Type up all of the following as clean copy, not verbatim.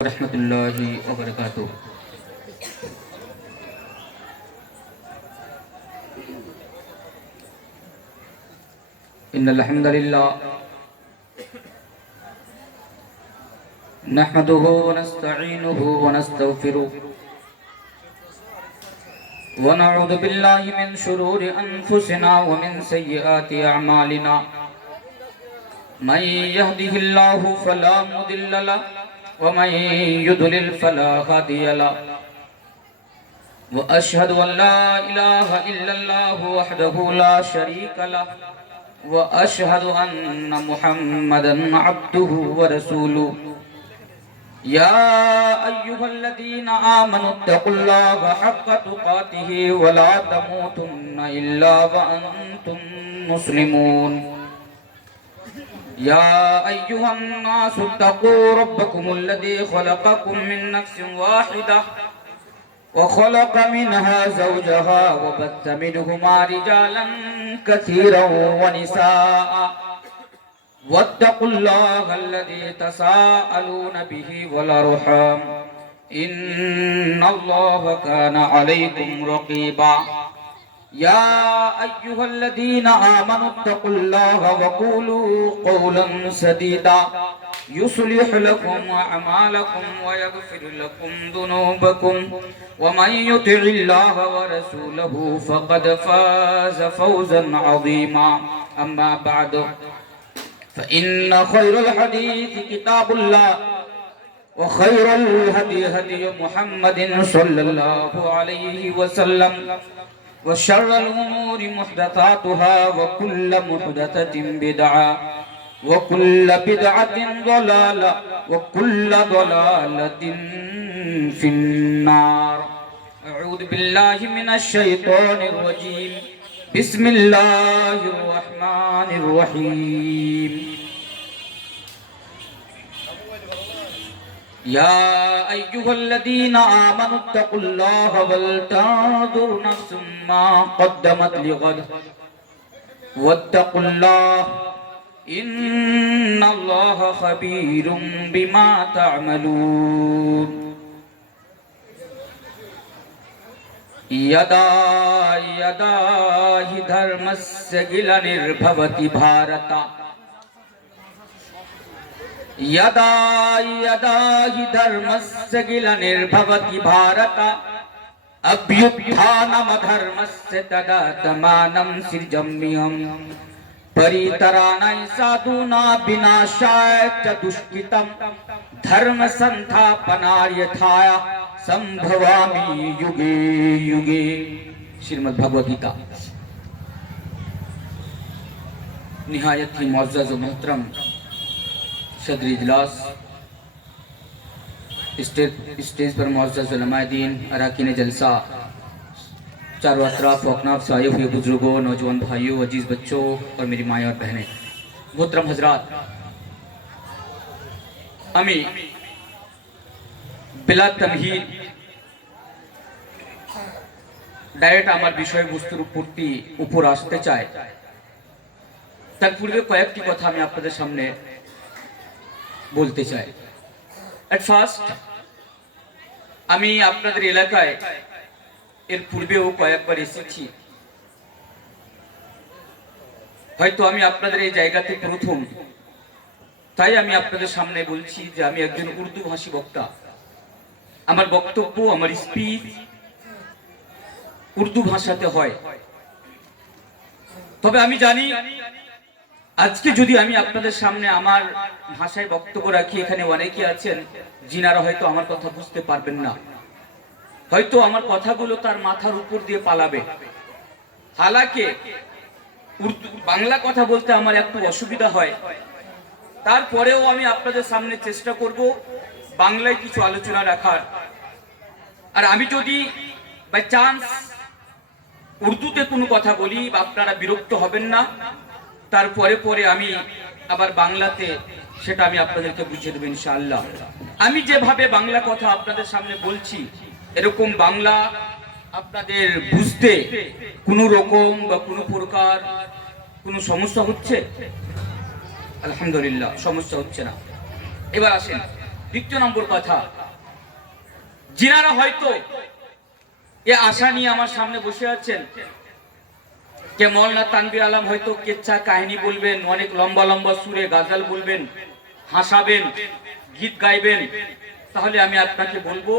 रहमतुल्लाहि व बरकातुहू। इन्नल हम्दुलिल्लाह नहमदुहु व नस्तईनुहु व नस्तगफिरुहु व नऊज़ु बिल्लाहि मिन शुरूरि अनफुसिना व मिन सय्यिआति अअमालिना। मन यहदिहिल्लाहु फला मुदिल्ल लहु व मन युद्लिल फला हादिय लहु। व अशहदु अन ला इलाहा इल्लल्लाहु वहदहु ला शरीक लहु व अशहदु अन्न मुहम्मदन अब्दुहु व रसूलुहु। या अय्युहल्लज़ीना आमनुत्तकुल्लाहा हक्का तुकातिहि व ला तमूतुन्ना इल्ला व अंतुम मुस्लिमून। या अय्युहन्नासु तक़ू रब्बकुमुल्लज़ी खलक़कुम मिन नफ्सिन वाहिदा व खलक़ मिनहा ज़ौजहा व बस्स मिनहुमा रिजालन कसीरन व निसाअ वत्तकुल्लाहल्लज़ी तसाअलूना बिही वल अर्हाम इन्नल्लाहा काना अलैकुम रक़ीबा। या अय्युहल्लज़ीना आमनुत्तकुल्लाहा व क़ूलू क़ौलन सदीदा युस्लिह लकुम अअमालकुम व यग़फिर लकुम ज़ुनूबकुम व मन युतिइल्लाहा व रसूलहु फ़क़द फ़ाज़ फ़ौज़न अज़ीमा। अम्मा बअद फ़इन्न खैरल हदीस किताबुल्लाह व खैरल हदी हदी मुहम्मदिन सल्लल्लाहु अलैहि वसल्लम व शर्रल उमूरि मुहदसातुहा व कुल्ल मुहदसतिन बिदअ व कुल्ल बिदअतिन ज़लाला व कुल्ल ज़लालतिन फिन्नार। अऊज़ु बिल्लाहि मिनश शैतानिर रजीम। बिस्मिल्लाहिर रहमानिर रहीम। या अय्युहल्लज़ीना आमनुत्तकुल्लाहा वलतंजुर नफ्सुम मा क़द्दमत लिग़द वत्तकुल्लाह इन्नल्लाहा ख़बीरुम बिमा तअमलून। यदा यदा हि धर्मस्य गिलनिर्भवति भारत यदा यदा हि धर्मस्य गिलनिर्भवति भारत अभ्युत्थानमधर्मस्य तदात्मानं सृजम्यहम् परितराणाय साधूना विनाशाय च दुष्कृतं धर्म संस्थापनार्थाय संभवामि युगे युगे। श्रीमद् भगवद गीता। निहायत ही मुअज़्ज़ज़ व मोहतरम सदर इजलास, स्टेज पर मुअज़्ज़ज़ उलमाए दीन, अरकान जलसा, चारों अतराफ अकनाफ से आए हुए बुजुर्गों, नौजवान भाइयों, अजीज बच्चों और मेरी माएँ और बहनें, मोहतरम हजरात, আমি बिला तमहीद डायरेक्ट আমার বিষয়বস্তুর উপর আসতে চাই। তার পূর্বে কয়েকটি কথা আমি আপনাদের সামনে বলতে চাই। এট ফার্স্ট, আমি আপনাদের এলাকায় এর পূর্বেও কয়েকবার এসেছি। হয়তো আমি আপনাদের এই জায়গাতে প্রথম, তাই আমি আপনাদের সামনে বলছি যে আমি একজন উর্দু ভাষী বক্তা। আমার বক্তব্য, আমার স্পিচ উর্দু ভাষাতে হয়। তবে আমি জানি আজকে যদি আমি আপনাদের সামনে আমার ভাষায় বক্তব্য রাখি, এখানে অনেকে আছেন যিনারা হয়তো আমার কথা বুঝতে পারবেন না, হয়তো আমার কথাগুলো তার মাথার উপর দিয়ে পালাবে। হালাকে বাংলা কথা বলতে আমার একটু অসুবিধা হয়, তারপরেও আমি আপনাদের সামনে চেষ্টা করব বাংলায় কিছু আলোচনা রাখার। আর আমি যদি বাই চান্স উর্দুতে কোনো কথা বলি বা আপনারা বিরক্ত হবেন না, তারপরে পরে আমি আবার বাংলাতে সেটা আমি আপনাদেরকে বুঝিয়ে দেব ইনশাআল্লাহ। আমি যেভাবে বাংলা কথা আপনাদের সামনে বলছি, এরকম বাংলা আপনাদের বুঝতে কোনো রকম বা কোনো প্রকার কোনো সমস্যা হচ্ছে? আলহামদুলিল্লাহ, সমস্যা হচ্ছে না। এবার আসেন, দ্বিতীয় নম্বর কথা, যিনারা হয়তো এ আশা নিয়ে আমার সামনে বসে আছেন যে মৌলানা তানভীর আলম হয়তো কেচ্ছা কাহিনী বলবেন, অনেক লম্বা লম্বা সুরে গাজাল বলবেন, হাসাবেন, গীত গাইবেন, তাহলে আমি আপনাকে বলবো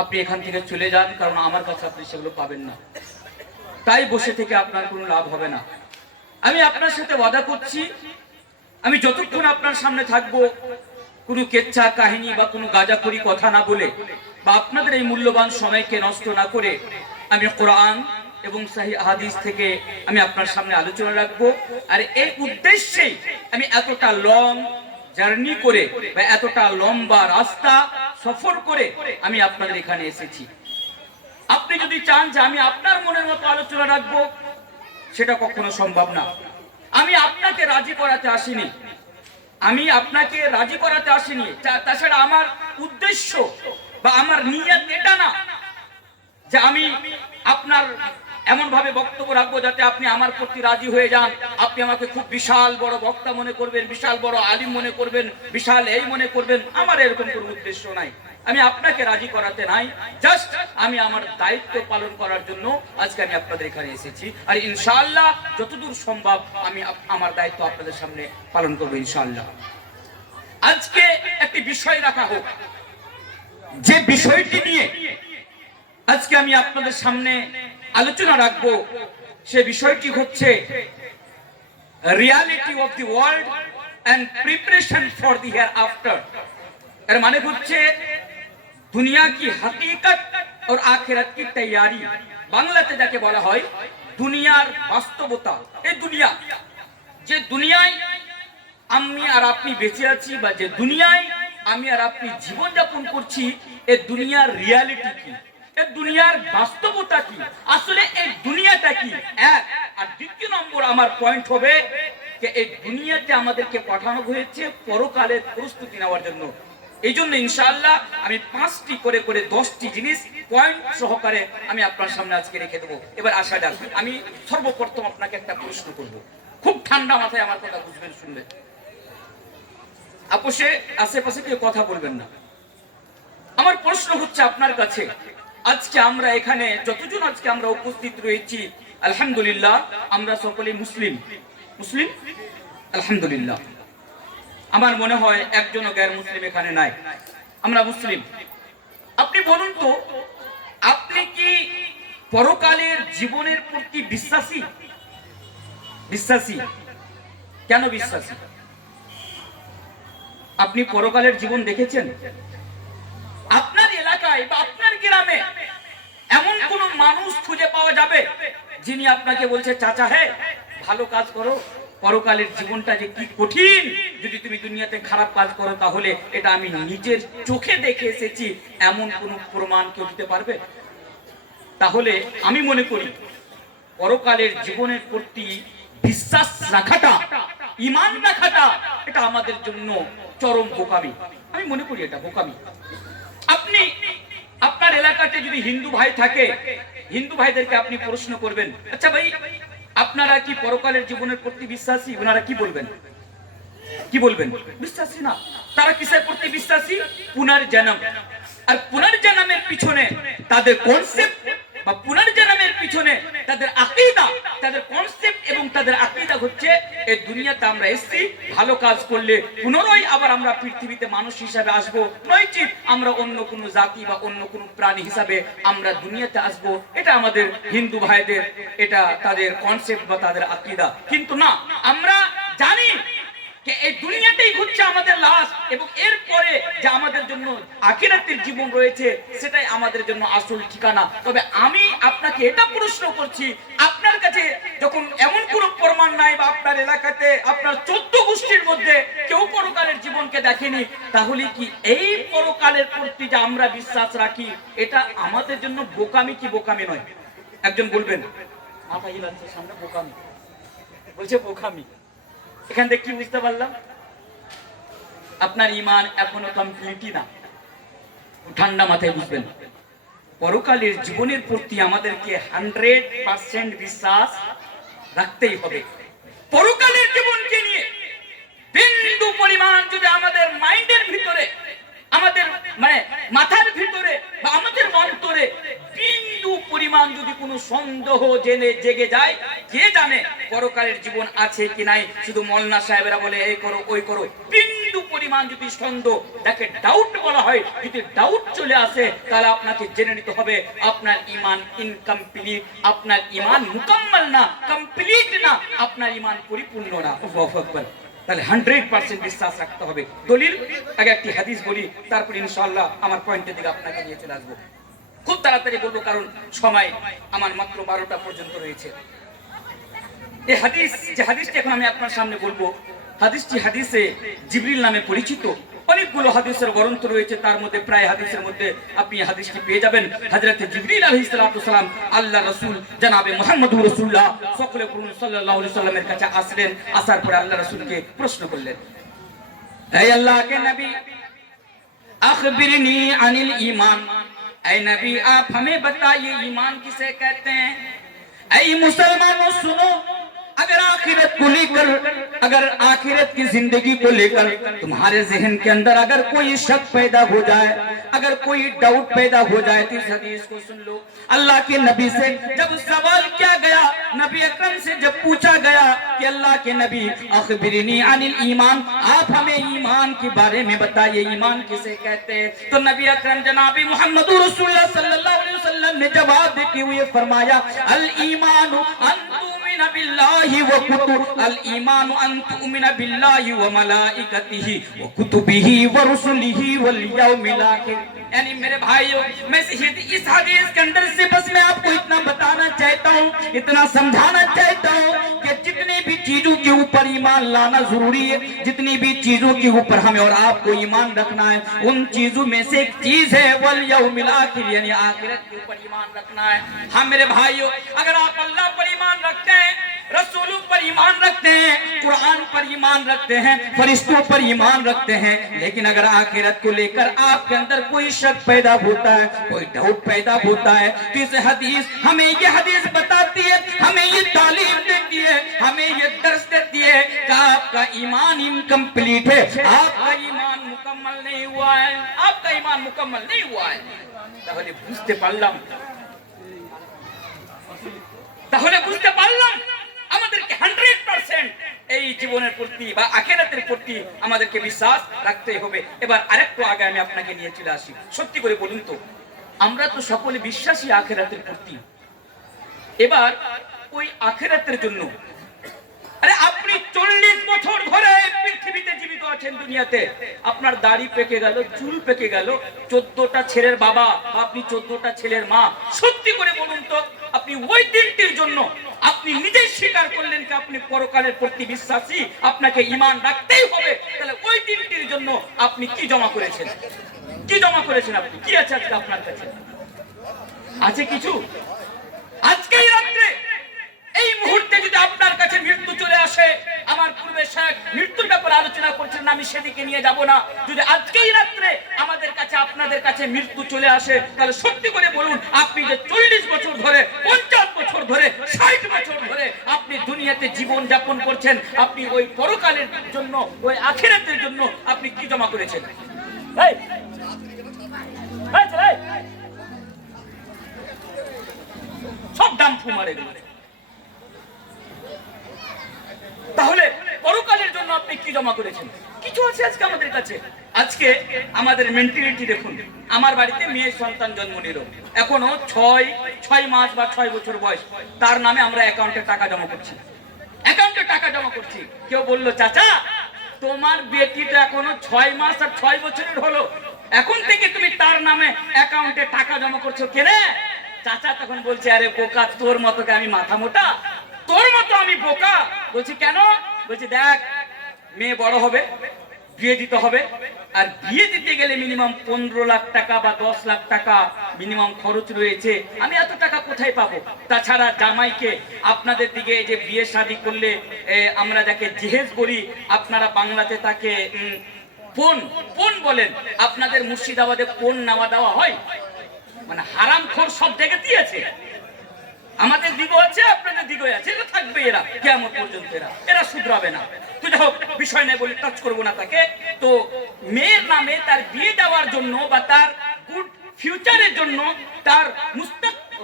আপনি এখান থেকে চলে যান, কারণ আমার কাছে আপনি সেগুলো পাবেন না। তাই বসে থেকে আপনার কোনো লাভ হবে না। আমি আপনার সাথে ওয়াদা করছি, আমি যতক্ষণ আপনার সামনে থাকবো কোনো কেচ্ছা কাহিনী বা কোনো গাঁজাখড়ি কথা না বলে বা আপনাদের এই মূল্যবান সময়কে নষ্ট না করে আমি কোরআন এবং সহিহ হাদিস থেকে আমি আপনার সামনে আলোচনা রাখবো। আর এই উদ্দেশ্যেই আমি এতটা লং জার্নি করে বা এতটা লম্বা রাস্তা সফর করে আমি আপনাদের এখানে এসেছি। আপনি যদি চান যে আমি আপনার মনের মতো আলোচনা রাখবো, সেটা কখনো সম্ভব না। আমি আপনাকে রাজি করাতে আসিনি, আমি আপনাকে রাজি করাতে আসিনি। তাছাড়া আমার উদ্দেশ্য বা আমার নিয়ত এটা না যে আমি আপনার এমন ভাবে বক্তব্য রাখবো যাতে আপনি আমার প্রতি রাজি হয়ে যান, আপনি আমাকে খুব বিশাল বড় বক্তা মনে করবেন, বিশাল বড় আলিম মনে করবেন, বিশাল এই মনে করবেন। আমার এরকম কোনো উদ্দেশ্য নাই। আমি আপনাকে রাজি করাতে নাই, জাস্ট আমি আমার দায়িত্ব পালন করার জন্য আজকে আমি আপনাদের এখানে এসেছি। আর ইনশাআল্লাহ যতদূর সম্ভব আমি আমার দায়িত্ব আপনাদের সামনে পালন করবো ইনশাআল্লাহ। আজকে একটি বিষয় রাখা হোক, যে বিষয়টি নিয়ে আজকে আমি আপনাদের সামনে আলোচনা রাখবো, সে বিষয়টি হচ্ছে reality of the world and preparation for the hereafter. এর মানে হচ্ছে দুনিয়া কি হकीकत और आखिरत की तैयारी। বাংলাতে যাকে বলা হয় দুনিয়ার বাস্তবতা। এই দুনিয়া, যে দুনিয়ায় আমি আর আপনি বেঁচে আছি বা যে দুনিয়ায় আমি আর আপনি জীবন যাপন করছি, এই দুনিয়ার রিয়ালিটি কি, এই দুনিয়ার বাস্তবতা কি, আসলে এই দুনিয়াটা কি। এক আর দ্বিতীয় নম্বর আমার পয়েন্ট হবে যে এই দুনিয়াতে আমাদেরকে পাঠানো হয়েছে পরকালের প্রস্তুতি নেওয়ার জন্য। এই জন্য ইনশাআল্লাহ আমি 5টি করে 10টি জিনিস পয়েন্ট সহকারে আমি আপনার সামনে আজকে রেখে দেবো। এবার আসা যাক, আমি সর্বপ্রথম আপনাকে একটা প্রশ্ন করব, খুব ঠান্ডা মাথায় আমার কথা বুঝবেন, শুনবেন, আপোষে আশেপাশে কেউ কথা বলবেন না। আমার প্রশ্ন হচ্ছে আপনার কাছে, আজকে আমরা এখানে যতজন আজকে আমরা উপস্থিত রয়েছি, আলহামদুলিল্লাহ আমরা সকলেই মুসলিম। মুসলিম আলহামদুলিল্লাহ। আমার মনে হয় একজনও গ্যার মুসলিম এখানে নাই, আমরা মুসলিম। আপনি বলুন তো, আপনি কি পরকালের জীবনের প্রতি বিশ্বাসী? বিশ্বাসী? কেন বিশ্বাসী? আপনি পরকালের জীবন দেখেছেন? আপনার এলাকায় বা আপনার গ্রামে এমন কোন মানুষ খুঁজে পাওয়া যাবে যিনি আপনাকে বলছে চাচা হে ভালো কাজ করো, পরকালের জীবনটা যে কি কঠিন, যদি তুমি দুনিয়াতে খারাপ কাজ করো তাহলে এটা আমি নিজের চোখে দেখে এসেছি, এমন কোন প্রমাণ কেউ দিতে পারবে? তাহলে আমি মনে করি পরকালের জীবনের প্রতি বিশ্বাস রাখাটা, ঈমান রাখাটা, এটা আমাদের জন্য চরম বোকামি। আমি মনে করি এটা বোকামি। আপনি আপনার এলাকাতে যদি হিন্দু ভাই থাকে, হিন্দু ভাইদেরকে আপনি প্রশ্ন করবেন, আচ্ছা ভাই আপনারা কি পরকালের জীবনের প্রতি বিশ্বাসী? ওনারা কি বলবেন? কি বলবেন? বিশ্বাসী না। তারা কিসের প্রতি বিশ্বাসী? পুনর্জন্ম। আর পুনর্জন্মের পিছনে তাদের কনসেপ্ট বা পুনর্জন্মের পিছনে তাদের আকীদা, তাদের কনসেপ্ট এবং তাদের আকীদা হচ্ছে এই দুনিয়াতে আমরা এসেছি ভালো কাজ করলে পুনরায় আবার আমরা পৃথিবীতে মানুষ হিসাবে আসব, নয়তো আমরা অন্য কোনো জাতি বা অন্য কোনো প্রাণী হিসাবে আমরা দুনিয়াতে আসব। এটা আমাদের হিন্দু ভাইদের, এটা তাদের কনসেপ্ট বা তাদের আকীদা। কিন্তু না, আমরা জানি যে এই দুনিয়াতেই হচ্ছে আমাদের লাশ এবং এরপরে যে আমাদের জন্য আখিরাতের জীবন রয়েছে সেটাই আমাদের জন্য আসল ঠিকানা। তবে আমি আপনাকে এটা প্রশ্ন করছি, আপনার কাছে যখন এমন কোনো প্রমাণ নাই বা আপনার এলাকাতে আপনার 14 গোষ্ঠীর মধ্যে কেউ পরকালের জীবনকে দেখেনি, তাহলে কি এই পরকালের প্রতি যে আমরা বিশ্বাস রাখি এটা আমাদের জন্য বোকামি কি বোকামি নয়? একজন বলবেন, মাথা হিলাচ্ছে সামনে, বোকামি বলছে, বোকামি। এখান থেকে কি বুঝতে পারলাম? আপনার ঈমান এখনো কমপ্লিটই না। ঠান্ডা মাথায় বুঝবেন, পরকালের জীবনের প্রতি আমাদেরকে 100% বিশ্বাস রাখতেই হবে। পরকালের জীবনকে নিয়ে বিন্দু পরিমাণ যদি আমাদের মাইন্ডের ভিতরে আমাদের মানে মাথার ভিতরে বা আমাদের অন্তরে বিন্দু পরিমাণ যদি কোনো সন্দেহ জেগে যায়, কে জানে পরকালের জীবন আছে কি নাই। শুধু মৌলানা সাহেবেরা বলে এই করো ওই করো, বিন্দু পরিমাণ যদি সন্দেহ, যাকে ডাউট বলা হয়, যদি ডাউট চলে আসে, তাহলে আপনাকে জেনে নিতে হবে আপনার ঈমান ইনকমপ্লিট, আপনার ঈমান মুকাম্মাল না, কমপ্লিট না, আপনার ঈমান পরিপূর্ণ না। আল্লাহু আকবার। তাহলে 100% বিশ্বাস রাখতে হবে। দলিল আগে একটি হাদিস বলি, তারপর ইনশাআল্লাহ আমার পয়েন্টের দিকে আপনাকে নিয়ে চলে আসবো। খুব তাড়াতাড়ি বলবো, কারণ সময় আমার মাত্র 12টা পর্যন্ত রয়েছে। এই হাদিস, যে হাদিসটি এখন আমি আপনার সামনে বলবো, হাদিসটি হাদিসে জিবরিল নামে পরিচিত। অনেকগুলো হাদিসের গ্রন্থ রয়েছে, তার মধ্যে প্রায় হাদিসের মধ্যে আপনি হাদিসটি পেয়ে যাবেন। হযরত জিবরিল আলাইহিস সালাম আল্লাহ রাসূল জনাবে মুহাম্মদুর রাসূলুল্লাহ সাল্লাল্লাহু আলাইহি সাল্লামের কাছে আসলেন। আসার পরে আল্লাহ রাসূলকে প্রশ্ন করলেন, হে আল্লাহ के नबी अखबिरनी अनिल ईमान, ऐ नबी आप हमें बताइए ईमान किसे कहते हैं। ऐ मुसलमानों सुनो, अगर आखिरत को लेकर, अगर आखिरत की जिंदगी को लेकर तुम्हारे जहन के अंदर अगर कोई शक पैदा हो जाए, अगर कोई डाउट पैदा हो जाए, तो इस हदीस को सुन लो। अल्लाह के नबी से जब सवाल किया गया, नबी अकरम से जब पूछा गया कि अल्लाह के नबी अखबिरनी अनिल ईमान, आप हमें ईमान के बारे में बताइए, ईमान किसे कहते हैं। तो नबी अकरम जनाबी मुहम्मदुर रसूलुल्लाह सल्लल्लाहु अलैहि वसल्लम ने जवाब देते हुए फरमाया, अल ईमान अन तुमिन बिल्लाहि व कुतुब, अल ईमान अन तुमिन बिल्लाहि व मलाइकतिहि व कुतुबिहि व रुसुलिहि वल यौमिल आखिर। यानी मेरे भाइयों, मैं इस हदीस के अंदर से बस मैं आपको इतना बताना चाहता हूँ, इतना समझाना चाहता हूँ कि जितनी भी चीजों के ऊपर ईमान लाना जरूरी है, जितनी भी चीजों के ऊपर हमें और आपको ईमान रखना है, उन चीजों में से एक चीज है वल यौमिल आखिर, यानी आखिरत के ऊपर ईमान रखना है। हाँ मेरे भाइयों, अगर आप अल्लाह पर ईमान रखते हैं, रसूलों पर ईमान रखते हैं, कुरान पर ईमान रखते हैं, फरिश्तों पर ईमान रखते हैं, लेकिन अगर आखिरत को लेकर आपके अंदर कोई शक पैदा होता है, कोई डाउट पैदा होता है, तो इस हदीस हमें ये हदीस बताती है, हमें ये तालीम देती है, हमें ये दर्स देती है कि आपका ईमान इनकम्प्लीट है, आपका ईमान मुकम्मल नहीं हुआ है, आपका ईमान मुकम्मल नहीं हुआ है। তাহলে বুঝতে পারলাম, তাহলে বুঝতে পারলাম আমাদেরকে 100% এই জীবনের প্রতি বা আখিরাতের প্রতি আমাদেরকে বিশ্বাস রাখতে হবে। এবার আরেকটু আগে আমি আপনাকে নিয়ে চলে আসি। সত্যি করে বলুন তো, আমরা তো সকলে বিশ্বাসী আখিরাতের প্রতি। এবার ওই আখিরাতের জন্য, আরে আপনি 40 বছর ধরে পৃথিবীতে জীবিত আছেন দুনিয়াতে, আপনার দাড়ি পেকে গেল, চুল পেকে গেল, 14টা ছেলের বাবা বা আপনি 14টা ছেলের মা, সত্যি করে বলুন তো, আপনি ওই দিনটির জন্য আপনি নিজেই স্বীকার করলেন যে আপনি পরকালের প্রতি বিশ্বাসী, আপনাকে ঈমান রাখতেই হবে, তাহলে ওই দিনটির জন্য আপনি কি জমা করেছেন? কি জমা করেছেন? আপনি কি আছে আজকে আপনার কাছে? আছে কিছু? আজকেই রাত্রে এই মুহূর্তে যদি আপনার কাছে মৃত্যু চলে আসে, আমার পূর্বে শেখ মৃত্যুর ব্যাপারে আলোচনা করছেন, আমি সেদিকে নিয়ে যাব না। যদি আজকেই রাত্রে আমাদের কাছে আপনাদের কাছে মৃত্যু চলে আসে, তাহলে সত্যি করে বলুন, আপনি যে 40 বছর ধরে, 50 বছর ধরে, 60 বছর ধরে আপনি দুনিয়াতে জীবন যাপন করছেন, আপনি ওই পরকালের জন্য, ওই আখিরাতের জন্য আপনি কি জমা করেছেন? সব দাম ফু মারে গেল। তাহলে পরকালের জন্য আপনি কি জমা করেছেন? কিছু আছে আজকে আমাদের কাছে? আজকে আমাদের মেন্টালিটি দেখুন। আমার বাড়িতে মেয়ে সন্তান জন্ম নিল, এখনো 6 মাস বা 6 বছর বয়স, তার নামে আমরা অ্যাকাউন্টে টাকা জমা করছি, অ্যাকাউন্টে টাকা জমা করছি। কেউ বললো, চাচা তোমার বেটিটা এখনো 6 মাস আর 6 বছরের হলো, এখন থেকে তুমি তার নামে অ্যাকাউন্টে টাকা জমা করছো কেন? চাচা তখন বলছে, আরে বোকা, তোর মতো আমি মাথা মোটা, তোর মতো আমি বোকা। বলছি কেন? বলছি দেখ, মেয়ে বড় হবে, বিয়ে দিতে হবে, আর বিয়ে দিতে গেলে মিনিমাম 15 লাখ টাকা বা 10 লাখ টাকা মিনিমাম খরচ রয়েছে, আমি এত টাকা কোথায় পাবো? তাছাড়া জামাইকে আপনাদের দিকে যে বিয়ে শাদী করলে আমরা যাকে জেহেজ বলি, আপনারা বাংলাতে তাকে পণ বলেন, আপনাদের মুর্শিদাবাদে পণ নেওয়া দেওয়া হয়, মানে হারামখোর সব জায়গাতেই আছে। আমাদের দিগও আছে, আপনাদের দিগও আছে, এটা থাকবে, এরা কিয়ামত পর্যন্ত এরা শুধরাবে না। তো যাই হোক, বিষয় নেই বলে টাচ করবো না তাকে। তো মেয়ের নামে তার বিয়ে দেওয়ার জন্য বা তার গুড ফিউচারের জন্য, তার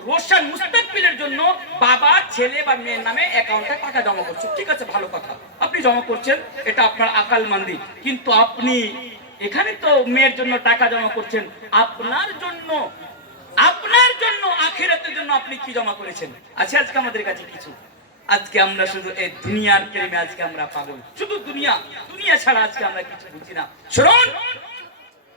রোশন মুস্তাকবিলের জন্য বাবা ছেলে বা মেয়ের নামে অ্যাকাউন্টে টাকা জমা করছে। ঠিক আছে, ভালো কথা, আপনি জমা করছেন, এটা আপনার আকালমান্দি। কিন্তু আপনি এখানে তো মেয়ের জন্য টাকা জমা করছেন, আপনার জন্য আখিরাতের জন্য আপনি কি জমা করেছেন? আছে আজকে আমাদের কাছে কিছু? আজকে আমরা শুধু এই দুনিয়ার প্রেমে আজকে আমরা পাগল, শুধু দুনিয়া ছাড়া আজকে আমরা কিছু বুঝি না। শুনুন,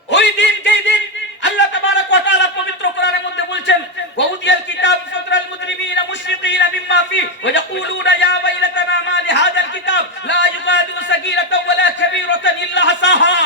ওই দিন যেই দিন আল্লাহ তাবারাক ওয়া তাআলা পবিত্র কোরআনের মধ্যে বলছেন, ওয়াউদিয়াল কিতাব ফাতরাল মুজরিমিনা মুশরিকিনা মিম্মা ফি ওয়া ইয়াকুলুনা ইয়া ওয়াইলাতানা মা লিহাযাল কিতাব লা ইউগাদিরু সাগীরাতাও ওয়া লা কাবীরাতান ইল্লা হাসাহা।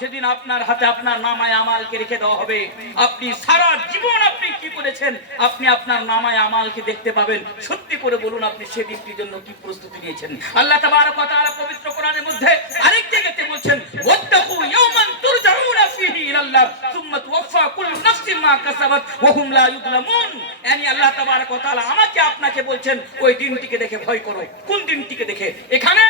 যেদিন আপনার হাতে আপনার নামায়ে আমালকে রেখে দেওয়া হবে, আপনি সারা জীবন আপনি কি করেছেন আপনি আপনার নামায়ে আমালকে দেখতে পাবেন। সত্যি করে বলুন, আপনি সেদিনটির জন্য কি প্রস্তুতি নিয়েছেন? আল্লাহ তাবারাক ওয়া তাআলা পবিত্র কোরআনের মধ্যে আরেক জায়গাতে বলছেন, ওয়াত্তাকু ইয়াওমান তুরজাউনা ফীহি ইলাল্লাহ সুম্মা তুওয়াফা কুল্লু নাফসিন মা কাসাবাত ওয়া হুম লা ইউযলামুন। yani আল্লাহ তাবারাক ওয়া তাআলা আমাকে আপনাকে বলছেন, ওই দিনটিকে দেখে ভয় করো। কোন দিনটিকে দেখে? এখানে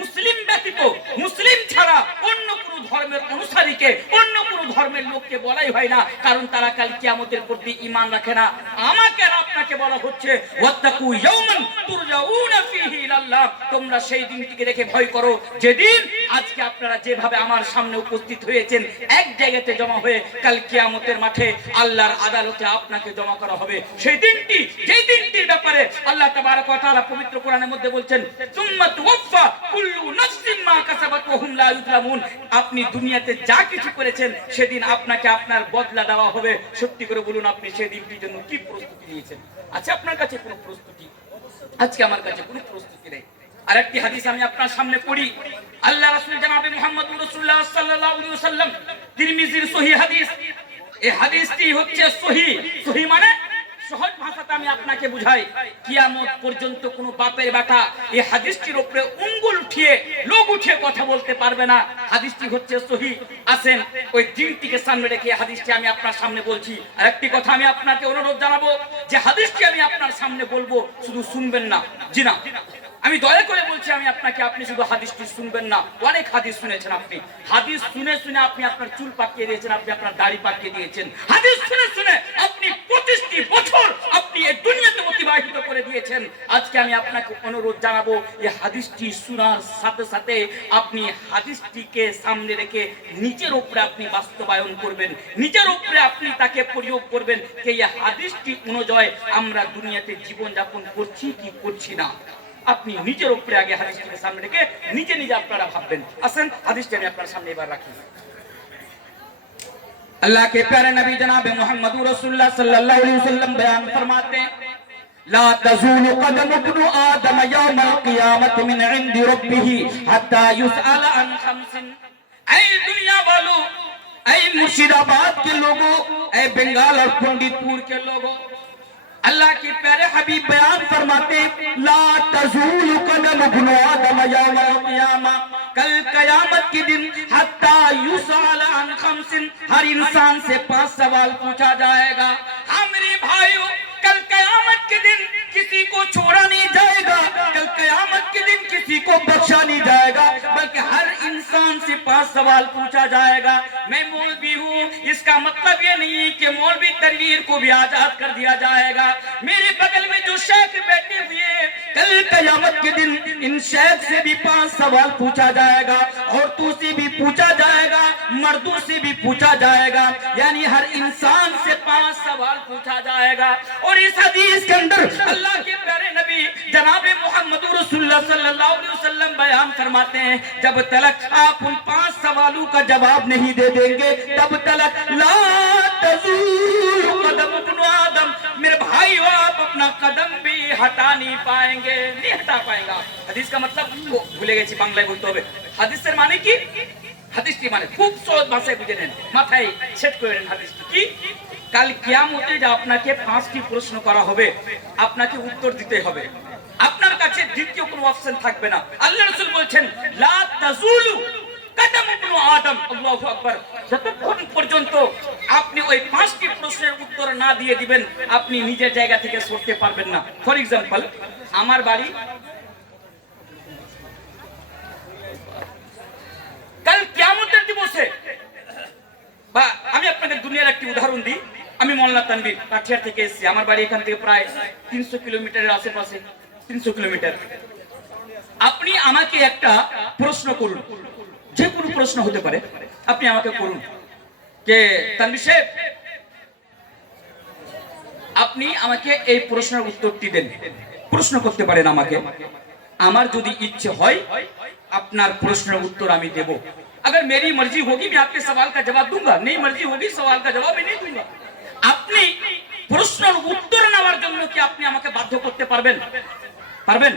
মুসলিম ব্যতীত, মুসলিম ছাড়া অন্য কোন ধর্মের অনুসারীকে, অন্য কোন ধর্মের লোককে বলাই হয় না, কারণ তারা কাল কিয়ামতের প্রতি ঈমান রাখে না। আমাকে আর আপনাকে বলা হচ্ছে, ওয়াত্তাকু ইয়াওমান তুরজাউনা ফীহি ইলাল্লাহ, তোমরা সেই দিনটিকে দেখে ভয় করো যেদিন আজকে আপনারা যেভাবে আমার সামনে উপস্থিত হয়েছেন, এক জায়গাতে জমা হয়ে কাল কিয়ামতের মাঠে আল্লাহর আদালতে আপনাকে জমা করা হবে। সেই দিনটি, যেই দিনটির ব্যাপারে আল্লাহ তাবারাক ওয়া তাআলা পবিত্র কোরআনের মধ্যে বলছেন, সুম্মা তুওয়াফা কুল্লু নাফসিন মা কাসাবাত ওয়া হুম লা ইউযলামুন। আপনি দুনিয়াতে যা কিছু করেছেন সেদিন আপনাকে আপনার বদলা দেওয়া হবে। সত্যি করে বলুন, আপনি সেই দিনটির জন্য কি প্রস্তুতি নিয়েছেন? আছে আপনার কাছে কোনো প্রস্তুতি? আজকে আমার কাছে কোনো প্রস্তুতি নেই। আরেকটি হাদিস আমি আপনার সামনে পড়ি। আল্লাহ রাসূল জনাবে মুহাম্মদুর রাসূলুল্লাহ সাল্লাল্লাহু আলাইহি ওয়াসাল্লাম, তিরমিজির সহিহ হাদিস। এই হাদিসটি হচ্ছে সহিহ মানে সহজ ভাষাতে আমি আপনাকে বুঝাই, কিয়ামত পর্যন্ত কোন বাপের বেটা এই হাদিসটির উপরে আঙ্গুল উঠিয়ে লোক উঠিয়ে কথা বলতে পারবে না। হাদিসটি হচ্ছে সহিহ। আসেন ওই দিনটিকে সামনে রেখে হাদিসটি আমি আপনার সামনে বলছি। আর একটি কথা আমি আপনাকে অনুরোধ জানাবো, যে হাদিসটি আমি আপনার সামনে বলবো, শুধু শুনবেন না। জি না, আমি দয়া করে বলছি, আমি আপনাকে, আপনি শুধু হাদিসটি শুনবেন না। অনেক হাদিস শুনেছেন আপনি, হাদিস শুনে শুনে আপনি আপনার চুল পাকিয়ে দিয়েছেন, আপনি আপনার দাড়ি পাকিয়ে দিয়েছেন। হাদিস শুনে শুনে আপনি 25টি বছর আপনি এই দুনিয়াতে অতিবাহিত করে দিয়েছেন। আজকে আমি আপনাকে অনুরোধ জানাবো, এই হাদিসটি শোনার সাথে সাথে আপনি হাদিসটিকে সামনে রেখে নিজের উপরে আপনি বাস্তবায়ন করবেন, নিজের উপরে আপনি তাকে প্রয়োগ করবেন যে এই হাদিসটি অনুযায়ী আমরা দুনিয়াতে জীবন যাপন করছি কি করছি না। আপনি নিজের উপরে আগে হাদিসটিকে সামনে রেখে নিজে নিজে আপনারা ভাববেন। আসেন হাদিসটি আমি আপনার সামনে এবার রাখি। अल्लाह के प्यारे नबी जनाब मोहम्मद रसूलुल्लाह सल्लल्लाहु अलैहि वसल्लम बयान फरमाते हैं, ला तज़ूलु कदम इब्नु आदम यौमल क़ियामत मिन इंदि रब्बिही हत्ता युसअल अन खमसिन। ऐ दुनिया वालों, ऐ मुर्शिदाबाद के लोगों, ऐ बंगाल और पंडितपुर के लोगों, अल्लाह के प्यारे हबीब बयान फरमाते, ला तज़ूलु कदम इब्नु आदम यौमल क़ियामा, कल कयामत के दिन हत्ता युसअल अन खमसिन, हर इंसान से 5 सवाल पूछा जाएगा। हाँ मेरे भाइयों, कल कयामत के दिन किसी को छोड़ा नहीं जाएगा, कल कयामत के दिन किसी को बख्शा नहीं जाएगा, बल्कि हर इंसान से 5 सवाल पूछा जाएगा। मैं मौलवी हूँ, इसका मतलब ये नहीं कि मौलवी तनवीर को भी आजाद कर दिया जाएगा। मेरे बगल में जो शेख बैठे हुए हैं, कल कयामत के दिन इन शेख से भी 5 सवाल पूछा जाएगा, औरतों से भी पूछा जाएगा, मर्दों से भी पूछा जाएगा, यानी हर इंसान से 5 सवाल पूछा जाएगा। और इस हदीस के अंदर अल्लाह के प्यारे नबी जनाब मोहम्मद रसूलुल्लाह सल्लल्लाहु अलैहि वसल्लम बयान फरमाते हैं, जब तक आप उन 5 सवालों का जवाब नहीं दे देंगे, तब तक ला तज़ूलु कदम इब्नु आदम, मेरे भाइयों आप अपना कदम भी हटा नहीं पाएंगे, नहीं हटा पाएगा। হাদিস का मतलब ভুলে গেছি, বাংলায় বলতে হবে। হাদিসের মানে কি? হাদিসটি মানে খুব সহজ ভাষায় বুঝে নেন, মাথায় সেট করে নেন। হাদিসটি কি? কাল কিয়ামতে যে আপনাকে 5টি প্রশ্ন করা হবে, আপনাকে উত্তর দিতে হবে। আপনার কাছে দ্বিতীয় কোনো অপশন থাকবে না। আল্লাহ রাসূল বলছেন, লা তাযুলু কদম ইবনু আদম, আল্লাহু আকবার, যতক্ষণ পর্যন্ত আপনি ওই 5টি প্রশ্নের উত্তর না দিয়ে দিবেন, আপনি নিজের জায়গা থেকে সরতে পারবেন না। ফর এক্সাম্পল, আমার বাড়ি বসে বা আমি আপনাদের দুনিয়ার একটি উদাহরণ দিই। আমি মোল্লা তানভীর কাঠিয়ার থেকে এসেছি। আমার বাড়ি এখান থেকে প্রায় 300 কিলোমিটারের আশেপাশে, 300 কিলোমিটার। আপনি আমাকে একটা প্রশ্ন করুন, যে কোনো প্রশ্ন হতে পারে, আপনি আমাকে করুন যে তানভীর সাহেব আপনি আমাকে এই প্রশ্নের উত্তরটি দেন। প্রশ্ন করতে পারেন আমাকে। আমার যদি ইচ্ছে হয় আপনার প্রশ্নের উত্তর আমি দেব। अगर मेरी मर्जी होगी मैं आपके सवाल का जवाब दूंगा, नहीं मर्जी होगी सवाल का जवाब मैं नहीं दूंगा। আপনি প্রশ্নের উত্তর নেওয়ার জন্য কি আপনি আমাকে বাধ্য করতে পারবেন? পারবেন?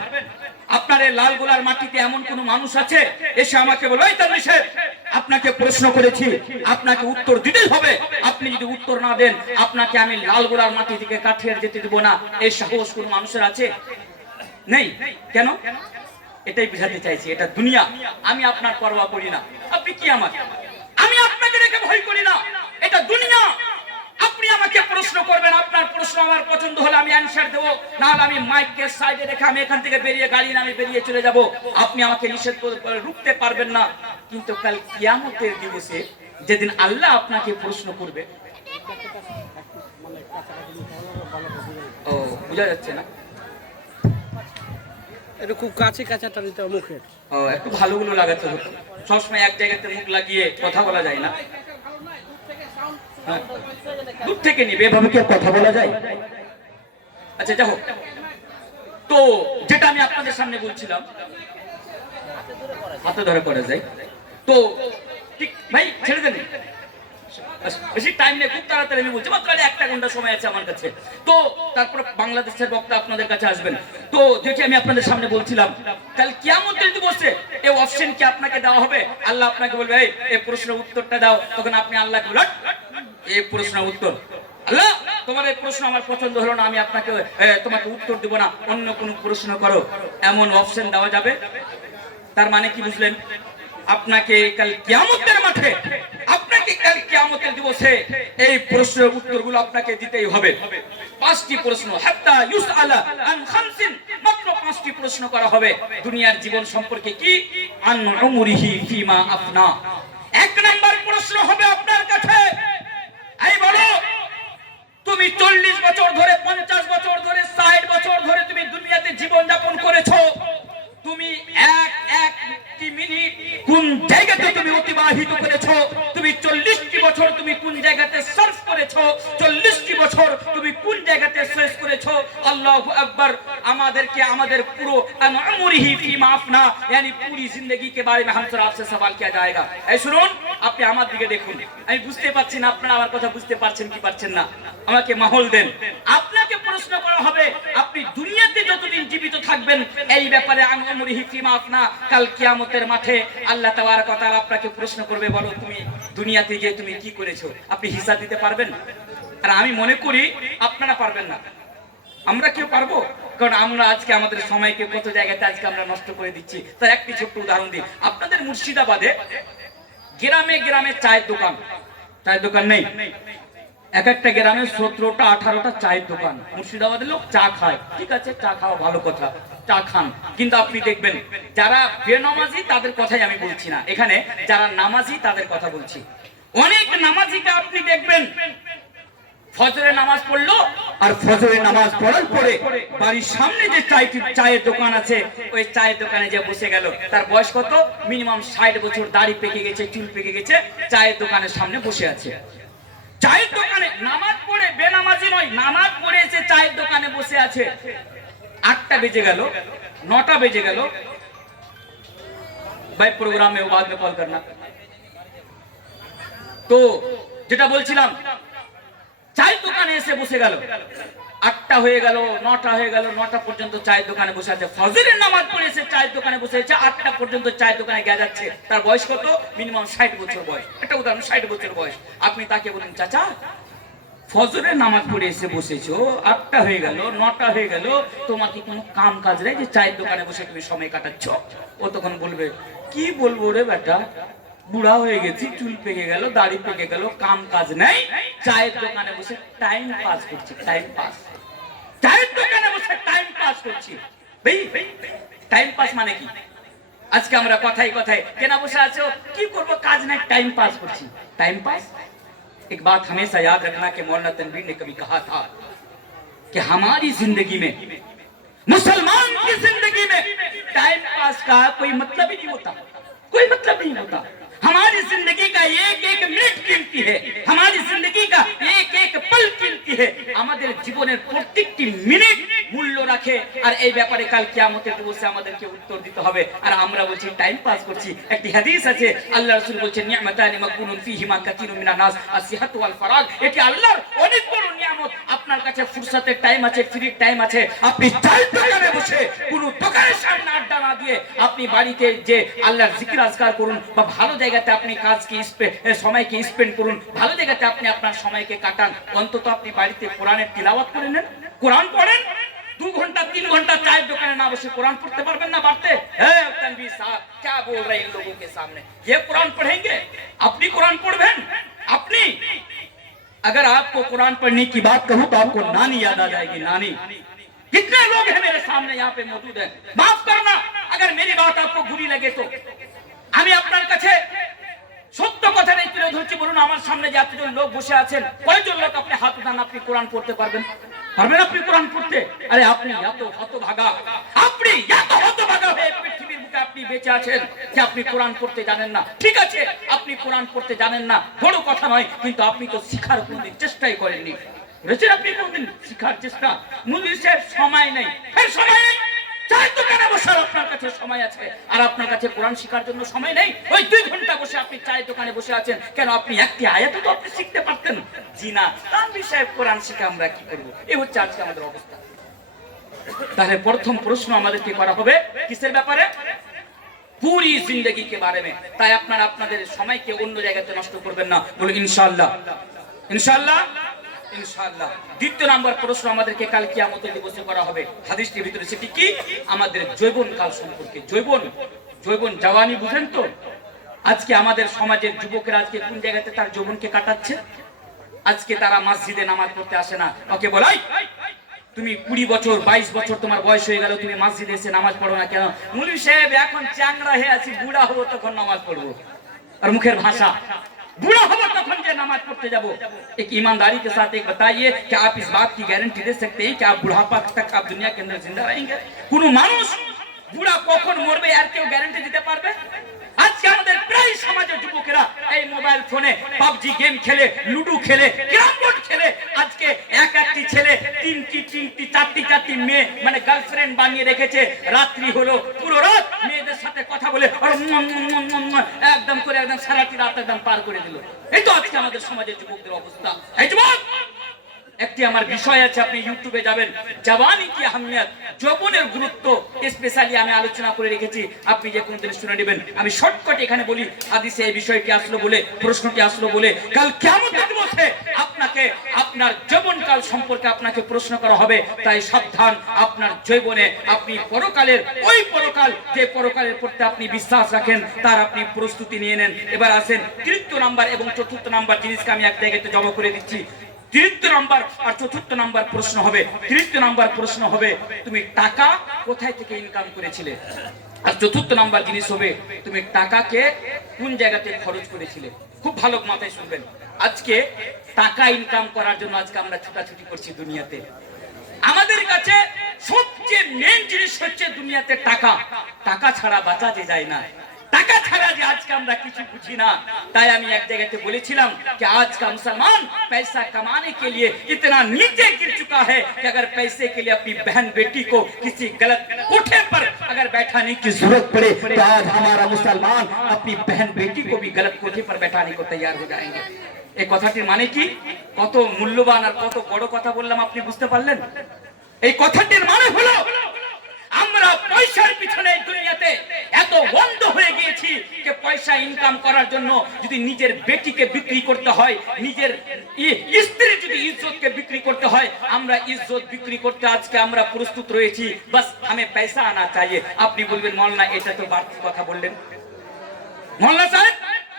আপনার এই লালগোলার মাটিতে এমন কোন মানুষ আছে এসে আমাকে বলে, এই তানভীর সাহেব আপনাকে প্রশ্ন করেছি, আপনাকে উত্তর দিতেই হবে, আপনি যদি উত্তর না দেন আপনাকে আমি লালগোলার মাটি থেকে কাঠিয়ে যেতে দেব না, এই সাহস কোন মানুষের আছে? নেই। কেন? এটাই বোঝাতে চাইছি, এটা দুনিয়া। আমি আপনার পরোয়া করি না, আপনি কি আমার? আমি আপনাকে দেখে ভয় করি না, এটা দুনিয়া। আপনি আমাকে প্রশ্ন করবেন, আপনার প্রশ্ন আমার পছন্দ হলে আমি অ্যানসার দেবো, না হলে আমি মাইকের সাইডে রেখে আমি এখান থেকে বেরিয়ে গাড়ি নামে বেরিয়ে চলে যাব। আপনি আমাকে নিষেধ করে রুখতে পারবেন না। কিন্তু কাল কিয়ামতের দিবসে যেদিন আল্লাহ আপনাকে প্রশ্ন করবে, ও বোঝা যাচ্ছে না, এটা খুব কাছে কাছাটা দিতে মুখের একটু ভালোগুলো লাগাতে হতো। সবসময় এক জায়গাতে মুখ লাগিয়ে কথা বলা যায় না, দূর থেকে নিবে, এভাবে কি কথা বলা যায়? আচ্ছা যাই হোক, তো যেটা আমি আপনাদের সামনে বলছিলাম, হাতে ধরে করা যায় তো ঠিক ভাই, ছেড়ে দেন, বেশি টাইম নেই, খুব তাড়াতাড়ি আমি বলছি, মাত্র 1 ঘন্টা সময় আছে আমার কাছে। তো তারপর বাংলাদেশের বক্তা আপনাদের কাছে আসবেন। তো যেটি আমি আপনাদের সামনে বলছিলাম, কাল কিয়ামতের দিবসে এই অপশন কি আপনাকে দেওয়া হবে? আল্লাহ আপনাকে বলবে এই প্রশ্নের উত্তরটা দাও, তখন আপনি আল্লাহকে বলবেন এই প্রশ্নের উত্তর, আল্লাহ তোমার এই প্রশ্ন আমার পছন্দ হলো না, আমি আপনাকে তোমাকে উত্তর দেব না, অন্য কোনো প্রশ্ন করো, এমন অপশন দেওয়া যাবে? তার মানে কি বুঝলেন? আপনাকে কাল কিয়ামতের মাঠে, আপনাকে কাল কিয়ামতের দিবসে এই প্রশ্নের উত্তরগুলো আপনাকে দিতেই হবে। 5টি প্রশ্ন, হাত্তা ইউসআলা আন খামসিন, মাত্র 5টি প্রশ্ন করা হবে দুনিয়ার জীবন সম্পর্কে। কি? আন উমরিহি ফিমা আফনা। 1 নাম্বার প্রশ্ন হবে আপনার কাছে, এই বলো তুমি 40 বছর ধরে, 50 বছর ধরে, 60 বছর ধরে তুমি দুনিয়াতে জীবন যাপন করেছো, তুমি একটি মিনিট কোন জায়গাতে তুমি অতিবাহিত করেছো? তুমি 40টি বছর তুমি কোন জায়গাতে সার্চ করেছো? 40টি বছর তুমি কোন জায়গাতে শেষ করেছো? আল্লাহু আকবার। আমাদেরকে আমাদের পুরো আমরিহি ফিমা আফনা यानी पूरी जिंदगी के बारे में हमसे आपसे सवाल किया जाएगा। এই শুনুন, আপনি আমার দিকে দেখুন, আমি বুঝতে পারছি না আপনারা আমার কথা বুঝতে পারছেন কি পারছেন না, আমাকে মাহল দেন। আপনাকে প্রশ্ন করা হবে আপনি দুনিয়াতে যতদিন জীবিত থাকবেন এই ব্যাপারে আমরিহি ফিমা আফনা। কাল কিয়ামতের মাঠে আল্লাহ তাবারক ওয়া তাআলা আপনাকে প্রশ্ন করবে, বলো তুমি দুনিয়াতে গিয়ে তুমি কি করেছো? আপনি হিসাব দিতে পারবেন? আর আমি মনে করি আপনারা পারবেন না। আমরা কেউ পারবো? কারণ আমরা আজকে আমাদের সময়কে কত জায়গাতে আজকে আমরা নষ্ট করে দিচ্ছি। তার একটি ছোট্ট উদাহরণ দিই। আপনাদের মুর্শিদাবাদে গ্রামে গ্রামে চায়ের দোকান, চায়ের দোকান নেই? এক একটা গ্রামে 17টা 18টা চায়ের দোকান। মুর্শিদাবাদের লোক চা খায়, ঠিক আছে, চা খাওয়া ভালো কথা, চা খান। কিন্তু আপনি দেখবেন যারা বেনামাজি তাদের কথাই আমি বলছি না, এখানে যারা নামাজি তাদের কথা বলছি। অনেক নামাজিকে আপনি দেখবেন ফজরের নামাজ পড়লো, আর ফজরের নামাজ পড়ার পরে বাড়ির সামনে যে চায়ের দোকান আছে ওই চায়ের দোকানে যে বসে গেল। তার বয়স কত? মিনিমাম 60 বছর, দাড়ি পেকে গেছে, চুল পেকে গেছে, চায়ের দোকানের সামনে বসে আছে। চায়ের দোকানে নামাজ পড়ে, বেনামাজি নয়, নামাজ পড়ে এসে চায়ের দোকানে বসে আছে। 8টা বেজে গেল, 9টা বেজে গেল, ভাই प्रोग्राम में बाद में कॉल करना। তো যেটা বলছিলাম, চায়ের দোকানে এসে বসে গেল, 8টা হয়ে গেল, 9টা হয়ে গেল, 9টা পর্যন্ত চায়ের দোকানে বসে আছে। ফজরের নামাজ পড়ে এসে চায়ের দোকানে বসে আছে, 8টা পর্যন্ত চায়ের দোকানে যাচ্ছে। তার বয়স কত? মিনিমাম 60 বছর বয়স, একটা উদাহরণ, 60 বছর বয়স। আপনি তাকে বলেন, চাচা ফজরের নামাজ পড়ে এসে বসেছো, 8টা হয়ে গেল, 9টা হয়ে গেল, তোমার কি কোনো কাম কাজ নেই যে চায়ের দোকানে বসে তুমি সময় কাটাচ্ছ? ও তখন বলবে, কি বলবো রে বেটা, বুড়া হয়ে গেছি, চুল পেকে গেল, দাড়ি পেকে গেল, কাম কাজ নেই, চায়ের দোকানে বসে টাইম পাস করছি। টাইম পাস, চায়ের দোকানে বসে টাইম পাস করছি। ভাই টাইম পাস মানে কি? আজকে আমরা কথাই কথাই কেন বসে আছো, কি করব, কাজ নাই, টাইম পাস করছি। Time pass. एक बात हमेशा याद रखना कि मौलाना तनवीर ने कभी कहा था कि हमारी जिंदगी में, मुसलमान की जिंदगी में टाइम पास का कोई मतलब ही नहीं होता, कोई मतलब नहीं होता। हमारी जिंदगी का एक एक मिनट कीमती है, हमारी जिंदगी का एक एक पल कीमती है। আমাদের জীবনের প্রত্যেকটি মিনিট মূল্য রাখে, আর এই ব্যাপারে কাল কিয়ামতের দিবসে আমাদেরকে উত্তর দিতে হবে। আর আমরা বলছি টাইম পাস করছি। একটি হাদিস আছে, আল্লাহ রাসূল বলেছেন নি'মাতানি মাকবুনুন ফীহিমা কাসীরুম মিনান নাস আসিহাতু ওয়াল ফারাগ। এটি আল্লাহর অনেক বড় নিয়ামত। আপনার কাছে ফুরসতের টাইম আছে, ফ্রি টাইম আছে, আপনি চাইলে দোকানে বসে কোনো দোকানের সামনে আড্ডা না দিয়ে আপনি বাড়িতে যে আল্লাহর জিকির আজকার করুন, বা ভালো জায়গাতে আপনি কাজকে সময়কে স্পেন্ড করুন, ভালো জায়গাতে আপনি আপনার সময়কে কাটান। অন্তত আপনি বাড়িতে কোরআনের তিলাওয়াত করে নেন, কোরআন পড়েন। 2 ঘন্টা 3 ঘন্টা চায়ের দোকানে না বসে কোরআন পড়তে পারবেন না বাড়তে? হ্যাঁ तनवीर साहब क्या बोल रहे हैं इन लोगों के सामने, ये कुरान पढ़ेंगे? अपनी कुरान पढ़বেন अपनी। अगर आपको कुरान पढ़ने की बात कहूं तो आपको नानी याद आ जाएगी, नानी। कितने लोग हैं मेरे सामने यहाँ पे मौजूद हैं, माफ करना अगर मेरी बात आपको बुरी लगे तो। আমি আপনার কাছে সত্য কথা নেই তুলে ধরছি। বলুন আমার সামনে যে এতজন লোক বসে আছেন, কয়জন লোক আপনি হাত উঠান, আপনি কোরআন পড়তে পারবেন? পারবেন আপনি কোরআন পড়তে? আরে আপনি এত হতভাগা, আপনি এত হতভাগা হয়ে পৃথিবীর বুকে আপনি বেঁচে আছেন যে আপনি কোরআন পড়তে জানেন না। ঠিক আছে, আপনি কোরআন পড়তে জানেন না, বড় কথা নয়, কিন্তু আপনি তো শিখার কোনোদিন চেষ্টাই করেননি। করেছেন আপনি কোনোদিন শিখার চেষ্টা? মুজিবের সময় নেই, সময় নেই। চাই দোকানে বসার আপনার কাছে সময় আছে, আর আপনার কাছে কোরআন শেখার জন্য সময় নেই। ওই 2 ঘন্টা বসে আপনি চায়ের দোকানে বসে আছেন কেন? আপনি একটি আয়াত তো আপনি শিখতে পারতেন। জি না, তানভীর সাহেব কোরআন শিখে আমরা কি করব? এই হচ্ছে আজকে আমাদের অবস্থা। তাহলে প্রথম প্রশ্ন আমাদেরকে করা হবে কিসের ব্যাপারে? পুরি জিন্দেগি কে বারে মে। তাই আপনারা আপনাদের সময়কে অন্য জায়গাতে নষ্ট করবেন না। বলো ইনশাআল্লাহ, ইনশাআল্লাহ, ইনশাআল্লাহ। দ্বিতীয় নাম্বার প্রশ্ন আমাদেরকে কাল কিয়ামতের দিবসে করা হবে হাদিসটির ভিতরে, সেটি কি? আমাদের যৌবন কাল সম্পর্কে। যৌবন জওয়ানি বুঝেন তো? আজকে আমাদের সমাজের যুবকেরা আজকে কোন জায়গাতে তার যৌবনকে কাটাচ্ছে? আজকে তারা মসজিদে নামাজ পড়তে আসে না। ওকে বলাই তুমি 20 বছর 22 বছর তোমার বয়স হয়ে গেল, তুমি মসজিদে এসে নামাজ পড়ো না কেন? মুলি সাহেব এখন চ্যাংড়া হয়ে আছি, বুড়া হবো তখন নামাজ পড়বো। আর মুখের ভাষা, बुढ़ा हो तखन जे नमाज पढ़ते जाबो। एक ईमानदारी के साथ एक बताइए कि आप इस बात की गारंटी दे सकते हैं कि आप बुढ़ापा तक आप दुनिया के अंदर जिंदा रहेंगे? কোনো মানুষ বুড়া কখন মরবে আর কেউ গ্যারান্টি দিতে পারবে? আজকে আমাদের প্রায় সমাজের যুবকেরা এই মোবাইল ফোনে পাবজি গেম খেলে, লুডো খেলে, ক্যারম বোর্ড খেলে। আজকে একটি ছেলে 3টি 4টি মেয়ে মানে গার্লফ্রেন্ড বানিয়ে রেখেছে। রাত্রি হলো পুরো রাত মেয়েদের সাথে কথা বলে একদম করে একদম সারাটি রাত একদম পার করে দিল। এই তো আজকে আমাদের সমাজের যুবকদের অবস্থা। এই যুবক, একটি আমার বিষয় আছে, আপনি ইউটিউবে যাবেন, জওয়ানি কি আহমিয়ত, যৌবনের গুরুত্ব স্পেশালি আমি আলোচনা করে রেখেছি। আপনি যে কোন দিন শুনে নেবেন। আমি শর্টকাট এখানে বলি, হাদিসে এই বিষয়টি আসলো বলে, প্রশ্নটি আসলো বলে, কাল কিয়ামতের দিবসে আপনাকে আপনার যৌবনকাল সম্পর্কে আপনাকে প্রশ্ন করা হবে। তাই সাবধান, আপনার যৌবনে আপনি পরকালের ওই পরকাল যে পরকালের প্রতি আপনি বিশ্বাস রাখেন তার আপনি প্রস্তুতি নিয়ে নেন। এবার আসেন 3য় নাম্বার এবং 4র্থ নাম্বার জিনিসকে আমি এক জায়গাতে জমা করে দিচ্ছি। 3য় নাম্বার আর 4র্থ নাম্বার প্রশ্ন হবে। 3য় নাম্বার প্রশ্ন হবে তুমি টাকা কোথায় থেকে ইনকাম করেছিলে, আর 4র্থ নাম্বার জিনিস হবে তুমি টাকাকে কোন জায়গাতে খরচ করেছিলে। খুব ভালো মাথায় শুনবেন। আজকে টাকা ইনকাম করার জন্য আজকে আমরা ছুটাছুটি করছি দুনিয়াতে। আমাদের কাছে সবচেয়ে মেইন জিনিস হচ্ছে দুনিয়াতে টাকা। টাকা ছাড়া বাঁচা যায় না, টাকা ছাড়া যে আজকে আমরা কিছু বুঝি না। তাই আমি এক জায়গাতে বলেছিলাম कि आज का मुसलमान पैसा कमाने के लिए इतना नीचे गिर चुका है कि अगर पैसे के लिए अपनी बहन बेटी को किसी गलत कोठे पर अगर बैठाने की जरूरत पड़े तो आज हमारा मुसलमान अपनी बहन बेटी को भी गलत कोठे पर बैठाने को तैयार हो जाएंगे। এই কথাটির মানে কি? কত মূল্যবান আর কত বড় কথা বললাম, আপনি বুঝতে পারলেন? এই কথাটির মানে হলো আমরা পয়সার পিছনে দুনিয়াতে এত বন্ধ হয়ে গিয়েছি যে পয়সা ইনকাম করার জন্য যদি নিজের বেটিকে বিক্রি করতে হয়, নিজের স্ত্রীর যদি ইজ্জতকে বিক্রি করতে হয়, আমরা ইজ্জত বিক্রি করতে আজকে আমরা প্রস্তুত রয়েছি। বাস हमें पैसा आना चाहिए। আপনি বলবেন মওলানা এটা তো বাড়তি কথা বললেন। মওলানা সাহেব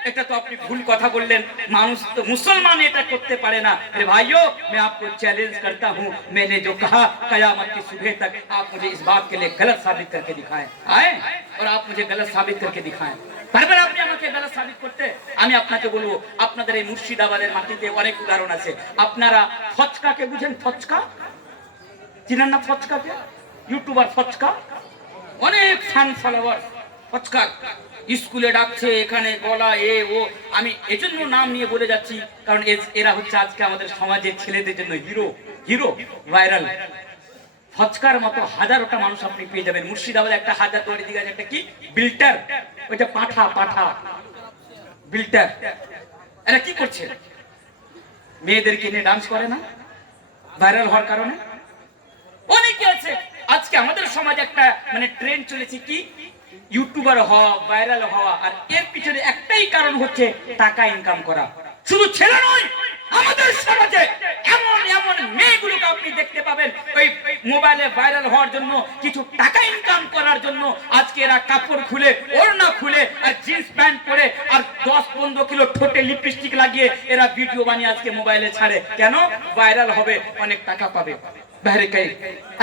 এটা তো আপনি ভুল কথা বললেন, মানুষ তো মুসলমান এটা করতে পারে না। अरे भाइयों मैं आपको चैलेंज करता हूं, मैंने जो कहा कयामत की सुबह तक आप मुझे इस बात के लिए गलत साबित करके दिखाएं, आए और आप मुझे गलत साबित करके दिखाएं। পারবেন আপনি আমাকে গলत সাবিত করতে? আমি আপনাকে বলবো, আপনাদের এই মুর্শিদাবাদের মাটিতে অনেক উদাহরণ আছে। আপনারা ফচকাকে বুঝেন? ফচকা চিনেন না? ফচকাকে, ইউটিউবার ফচকা, অনেক ফ্যান ফলোয়ার ফচকা, স্কুলে ডাকছে, এখানে গলা এ ও। আমি এজন্য নাম নিয়ে বলে যাচ্ছি কারণ এরা হচ্ছে আজকে আমাদের সমাজের ছেলেদের জন্য হিরো, হিরো ভাইরাল। ফচকার মতো হাজারোটা মানুষ আপনি পেয়ে যাবেন মুর্শিদাবাদে। একটা হাজার দুয়ারি দিকে একটা কি বিল্টার, ওইটা পাঠা, পাঠা বিল্টার। এরা কি করছে? মেয়েদেরকে নিয়ে ডান্স করে না ভাইরাল হওয়ার কারণে? অনেকে আছে আজকে আমাদের সমাজে একটা মানে ট্রেন্ড চলেছে কি ইউটিউবার হওয়া, ভাইরাল হওয়া, আর এর পিছনে একটাই কারণ হচ্ছে টাকা ইনকাম করা। শুধু ছেলে নয়, আমাদের সমাজে এমন এমন মেয়েগুলোকে আপনি দেখতে পাবেন ওই মোবাইলে ভাইরাল হওয়ার জন্য, কিছু টাকা ইনকাম করার জন্য আজকে এরা কাপড় খুলে, ওড়না খুলে আর জিন্স প্যান্ট পরে আর 10-15 কিলো ঠোঁটে লিপস্টিক লাগিয়ে এরা ভিডিও বানিয়ে আজকে মোবাইলে ছাড়ে। কেন? ভাইরাল হবে, অনেক টাকা পাবে।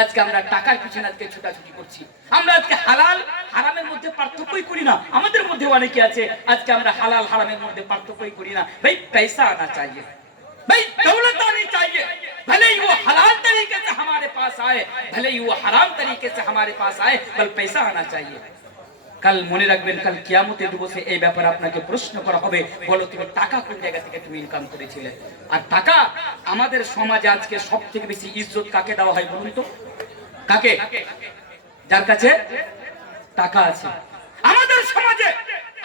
আজকে আমরা টাকার পিছনে আজকে ছুটাছুটি করছি। আমরা আজকে হালাল হারামের মধ্যে পার্থক্যই করি না। আমাদের মধ্যে অনেকে আছে আজকে আমরা হালাল হারামের মধ্যে পার্থক্যই করি না। ভাই पैसा आना चाहिए, भाई दौलत आनी चाहिए, भले ही वो हलाल तरीके से हमारे पास आए, भले ही वो हराम तरीके से हमारे पास आए, बल पैसा आना चाहिए। কাল মনে রাখবেন, কাল কিয়ামতের দিবসে এই ব্যাপারে আপনাকে প্রশ্ন করা হবে, বলো তুমি টাকা কোন জায়গা থেকে তুমি ইনকাম করেছিলে? আর টাকা আমাদের সমাজে আজকে সবথেকে বেশি ইজ্জত কাকে দেওয়া হয় বলুন তো? কাকে? যার কাছে টাকা আছে। আমাদের সমাজে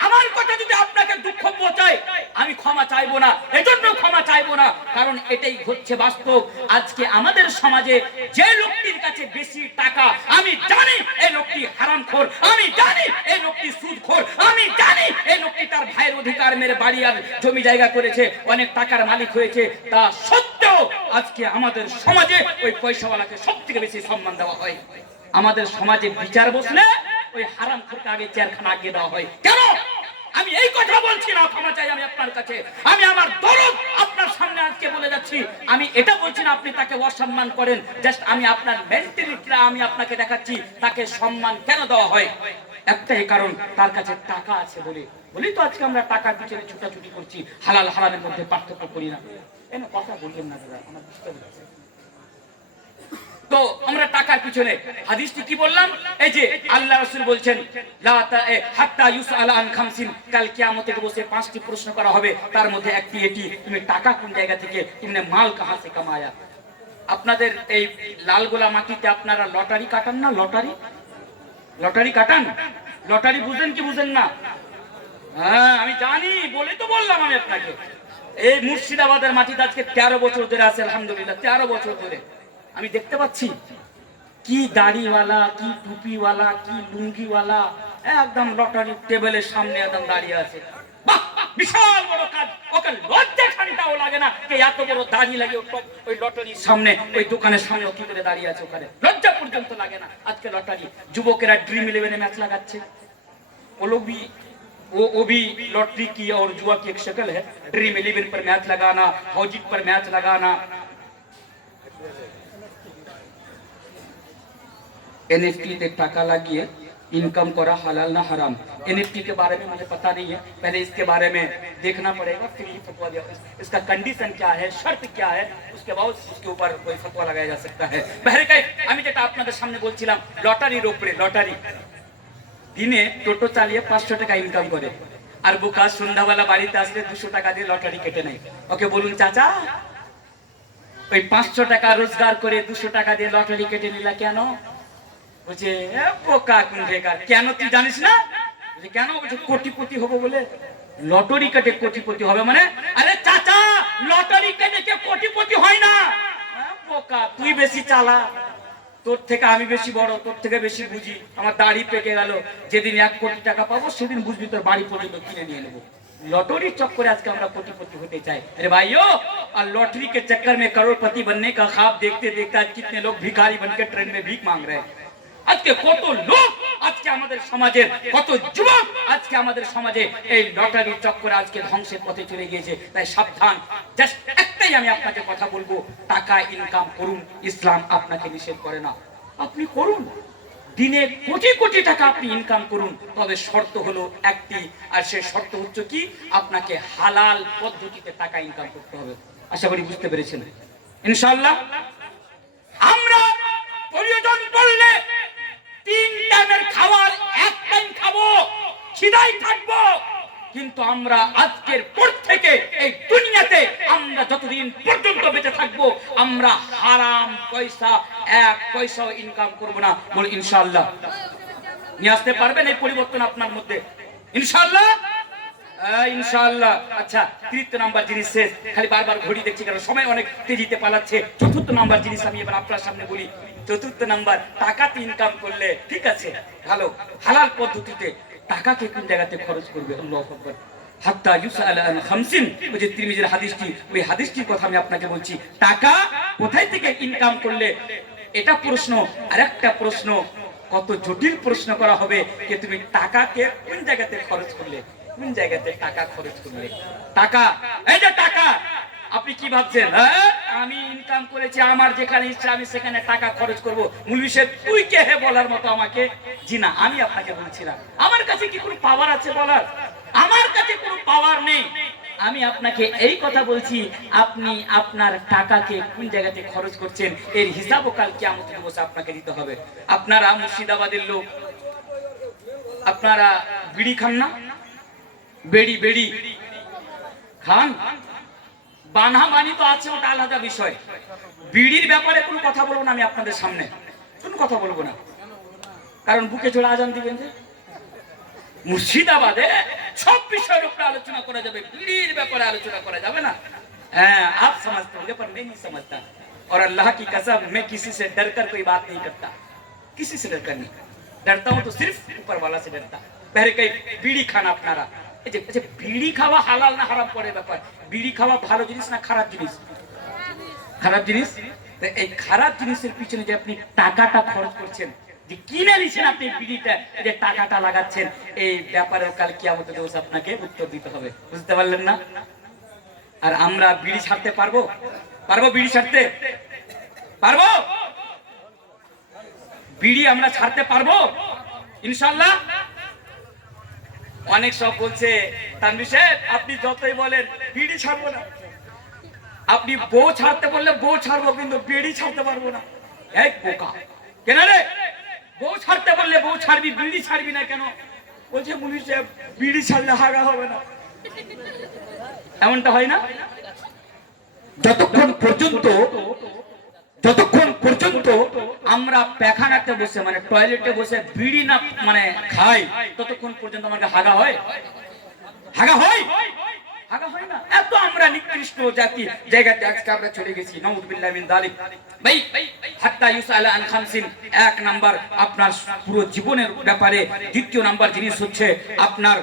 আমার কথা যদি আপনাকে দুঃখ পৌঁছায়, আমি ক্ষমা চাইবো না। এজন্য ক্ষমা চাইবো না কারণ এটাই হচ্ছে বাস্তব। আজকে আমাদের সমাজে যে লোকটির কাছে বেশি টাকা, আমি জানি এই লোকটি হারামখোর, আমি জানি এই লোকটি সুদখোর, আমি জানি এই লোকটি তার ভাইয়ের অধিকার মেরে বাড়ি আর জমি জায়গা করেছে, অনেক টাকার মালিক হয়েছে, তা সত্ত্বেও আজকে আমাদের সমাজে ওই পয়সাওয়ালাকে সবথেকে বেশি সম্মান দেওয়া হয়। আমাদের সমাজে বিচার বসলে ওই হারামখোরকে আগে চেয়ারখানা আগে দেওয়া হয়। কেন? আমি এই কথা বলছি না, ক্ষমা চাই আমি আপনার কাছে। আমি আমার দরদ আপনার সামনে আজকে বলে যাচ্ছি। আমি এটা বলছি না আপনি তাকে অসম্মান করেন, জাস্ট আমি আপনার মেন্টালিটিটা আমি আপনাকে দেখাচ্ছি তাকে সম্মান কেন দেওয়া হয়। একটাই কারণ, তার কাছে টাকা আছে বলেই তো আজকে আমরা টাকার পিছনে ছুটাছুটি করছি, হালাল হারামের মধ্যে পার্থক্য করি না। কেন কথা বললেন না দাদা? আমার বুঝতে হচ্ছে তো আমরা টাকার পিছনে। হাদিসটি কি বললাম? এই যে আল্লাহ রাসূল বলছেন লা হাত্তা ইউসআলা আন খামসিন, কাল কিয়ামতের দিবসে 5টি প্রশ্ন করা হবে, তার মধ্যে একটি এটি, তুমি টাকা কোন জায়গা থেকে, তুমনে মাল কাহা সে কামায়া। আপনাদের এই লালগোলা মাটিতে আপনারা লটারি কাটান না? লটারি কাটান? লটারি বুঝেন কি বুঝেন না? হ্যাঁ আমি জানি বলে তো বললাম আমি আপনাকে। এই মুর্শিদাবাদের মাটিতে আজকে 13 বছর ধরে আছে, আলহামদুলিল্লাহ 13 বছর ধরে আমি দেখতে পাচ্ছি কি দাড়িওয়ালা, কি টুপিওয়ালা, কি লুঙ্গিওয়ালা একদম লটারি টেবিলের সামনে একদম দাঁড়িয়ে আছে। বাহ, বিশাল বড় কাজ। ওকে লজ্জা খানিটাও লাগে না যে এত বড় দাড়ি লাগে ওই লটারির সামনে, ওই দোকানের সামনে কি করে দাঁড়িয়ে আছে? ওখানে লজ্জা পর্যন্ত লাগে না। আজকে লটারি যুবকেরা ড্রিম 11 ম্যাচ লাগাচ্ছে। वो भी लॉटरी की और जुआ की एक शक्ल है। ड्रीम 11 पर मैच लगाना, हाउजिट पर मैच लगाना। एनएफटी पे टाका लगिए इनकम करा हलाल ना हराम। एनएफटी के बारे में मुझे पता नहीं है, पहले इसके बारे में देखना पड़ेगा, फिर ये फतवा दिया। इसका कंडीशन क्या है, शर्त क्या है, उसके बाद उसके ऊपर कोई फतवा लगाया जा सकता है। बहरकाई আমি যেটা আপনাদের সামনে বলছিলাম লটারির উপরে, লটারি দিনে টোটো চালিয়ে 500 টাকা ইনকাম করে, আর বুকা সন্ধ্যাবেলা বাড়িতে আসলে 200 টাকা দিয়ে লটারি কেটে নেয়। ওকে বলুন চাচা ওই 500 টাকা রোজগার করে 200 টাকা দিয়ে লটারি কেটে নিলা কেন? বলছে বোকা কোন বেকার। কেন তুই জানিস না? বলছে কেন? বলছে কোটিপতি হবো বলে। লটারি কেটে কোটিপতি হবে মানে? আরে চাচা লটারি কেটে কে কোটিপতি হয় না। বোকা তুই বেশি চালা, তোর থেকে আমি বেশি বড়, তোর থেকে বেশি বুঝি। আমার দাড়ি পেকে গেল, যেদিন 1 কোটি টাকা পাবো সেদিন বুঝবি তোর বাড়ি পর্যন্ত কিনে নিয়ে নেবো। लॉटरी चक्कर आज के আমরা कोटिपति होते चाहे। अरे भाइयों, और लॉटरी के चक्कर में करोड़पति बनने का ख्वाब देखते देखते आज कितने लोग भिखारी बनकर ट्रेन में भीख मांग रहे हैं। आज के कत लोग আজকে আমাদের সমাজের কত যুবক আজকে আমাদের সমাজে এই লটারি চক্করে আজকে ধ্বংসের পথে চলে গিয়েছে। তাই সাবধান। জাস্ট একটাই আমি আপনাকে কথা বলবো, টাকা ইনকাম করুন, ইসলাম আপনাকে নিষেধ করে না, আপনি করুন। দিনে কোটি কোটি টাকা আপনি ইনকাম করুন, তবে শর্ত হলো একটি, আর সেই শর্ত হচ্ছে কি, আপনাকে হালাল পদ্ধতিতে টাকা ইনকাম করতে হবে। আশা করি বুঝতে পেরেছেন ইনশাআল্লাহ। আমরা প্রয়োজন পড়লে 3 টাইমের খাবার 1 টাইম খাবো, খিদাই থাকবো, কিন্তু আমরা আজকের পর থেকে এই দুনিয়াতে আমরা যতদিন পর্যন্ত বেঁচে থাকবো আমরা হারাম পয়সা 1 পয়সাও ইনকাম করব না। বল ইনশাআল্লাহ। নিয়ে আসতে পারবেন এই পরিবর্তন আপনার মধ্যে ইনশাআল্লাহ? ইনশাআল্লাহ। আচ্ছা, তৃতীয় নাম্বার জিনিস শেষ, খালি বারবার ঘড়ি দেখছি কারণ সময় অনেক তেজিতে পালাচ্ছে। চতুর্থ নাম্বার জিনিস আমি এবার আপনার সামনে বলি। চতুর্থ নাম্বার, টাকাতে ইনকাম করলে ঠিক আছে ভালো, হালাল পদ্ধতিতে টাকাকে কোন জায়গাতে খরচ করবে? আল্লাহু আকবার। হাত্তা ইউসাল আন খামসিন, ওই যে তিরমিজির হাদিসটি, ওই হাদিসটির কথা আমি আপনাকে বলছি। টাকা কোথায় থেকে ইনকাম করলে, এটা প্রশ্ন। আরেকটা প্রশ্ন, কত জটিল প্রশ্ন করা হবে যে তুমি টাকাকে কোন জায়গাতে খরচ করলে, কোন জায়গাতে টাকা খরচ করলে। টাকা, এই যে টাকা, আপনি কি ভাবছেন আমি ইনকাম করেছি, আমার যেখানে ইচ্ছা আমি সেখানে টাকা খরচ করব? মৌলভী সাহেব তুই কে হে বলার মতো আমাকে? জি না, আমি আপনাকে বলছি না। আমার কাছে কি কোনো পাওয়ার আছে বলার? আমার কাছে কোনো পাওয়ার নেই। আমি আপনাকে এই কথা বলছি, আপনি আপনার টাকাকে কোন জায়গাতে খরচ করছেন এর হিসাবও কাল কিয়ামত দিবসে আপনাকে দিতে হবে। আপনারা মুর্শিদাবাদের লোক, আপনারা বিড়ি খান না? বেড়ি বেড়ি খান? বানা বানি তো আছে, ওটা আলাদা বিষয়। বিড়ির ব্যাপারে কোনো কথা বলবো না আমি আপনাদের সামনে, কোনো কথা বলবো না, কারণ বুকে চড়ে আজান দিবেন যে। মুর্শিদাবাদে সব বিষয়ের উপরে আলোচনা করা যাবে, বিড়ির ব্যাপারে আলোচনা করা যাবে না। आप समझते होंगे पर मैं नहीं समझता, और अल्लाह की कसम मैं किसी से डर कर कोई बात नहीं करता, किसी से डर कर नहीं डरता हूं तो सिर्फ ऊपर वाला से डरता। पहले कई बीड़ी खाना আপনারা, এই যে বিড়ি খাওয়া হালাল না হারাম পড়ে ব্যাপার। বিড়ি খাওয়া ভালো জিনিস না খারাপ জিনিস? খারাপ জিনিস। এই খারাপ জিনিসের পিছনে যে আপনি টাকাটা খরচ করছেন, যে কিনে নিছেন আপনি বিড়িটা, যে টাকাটা লাগাচ্ছেন, এই ব্যাপারে কাল কিয়ামতের দিবস আপনাকে উত্তর দিতে হবে। বুঝতে পারলেন না? আর আমরা বিড়ি ছাড়তে পারবো? পারবো বিড়ি ছাড়তে? পারবো? বিড়ি আমরা ছাড়তে পারবো ইনশাআল্লাহ? অনেক সব বলছে তানভীর সাহেব আপনি যতই বলেন বিড়ি ছাড়বো না, আপনি বউ ছাড়তে বললে বউ ছাড়বো কিন্তু বিড়ি ছাড়তে পারবো না। এই বোকা, কেন রে? বউ ছাড়তে বললে বউ ছাড়বি, বিড়ি ছাড়বি না কেন? বলছে মৌলভী সাহেব বিড়ি ছাড়লে হাগা হবে না। এমনটা হয় না? যতক্ষণ পর্যন্ত আমরা পায়খানাতে বসে মানে টয়লেটে বসে বিড়ি না মানে খাই, ততক্ষণ পর্যন্ত আমাকে হাগা হয়? হাগা হয়? হাগা হয় না। এত আমরা নিকৃষ্ট জাতি জায়গাতে আজকে আমরা চলে গেছি, নাউযুবিল্লাহি মিন যালিক। ভাই হাত্তা ইউসালা আন খামসিন, 1 নাম্বার আপনার পুরো জীবনের ব্যাপারে, দ্বিতীয় নাম্বার জিনিস হচ্ছে আপনার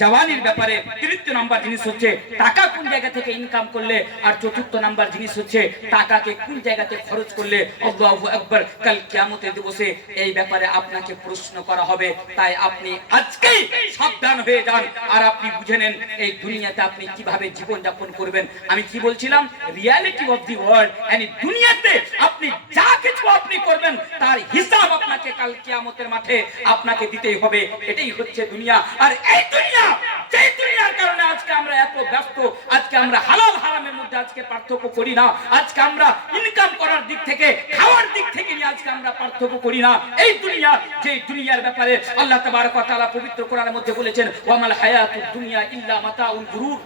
জওয়ানির ব্যাপারে, তৃতীয় নাম্বার জিনিস হচ্ছে টাকা কোন জায়গা থেকে ইনকাম করলে, আর চতুর্থ নাম্বার জিনিস হচ্ছে টাকাকে কোন জায়গাতে খরচ করলে। আল্লাহু আকবার। কাল কিয়ামতের দিবসে এই ব্যাপারে আপনাকে প্রশ্ন করা হবে। তাই আপনি আজকেই সাবধান হয়ে যান, আর আপনি বুঝে নেন এই দুনিয়াতে আপনি কিভাবে জীবন যাপন করবেন। আমি কি বলছিলাম? রিয়ালিটি অফ দি ওয়ার্ল্ড, মানে দুনিয়াতে আপনি যা কিছু আপনি করবেন তার হিসাব আপনাকে কাল কিয়ামতের মাঠে আপনাকে দিতেই হবে। এটাই হচ্ছে দুনিয়া। আর এই দুনিয়া, যে দুনিয়ার কারণে আজকে আমরা এত ব্যস্ত, আজকে আমরা হালাল হারামের মধ্যে আজকে পার্থক্য করি না, আজকে আমরা ইনকাম করার দিক থেকে, খাওয়ার দিক থেকে নিয়ে আজকে আমরা পার্থক্য করি না। এই দুনিয়া, যে দুনিয়ার ব্যাপারে আল্লাহ তাবারক ওয়া তাআলা পবিত্র কোরআনের মধ্যে বলেছেন ওয়ামাল হায়াতুদ দুনিয়া ইল্লা মাতাউল গুরুর।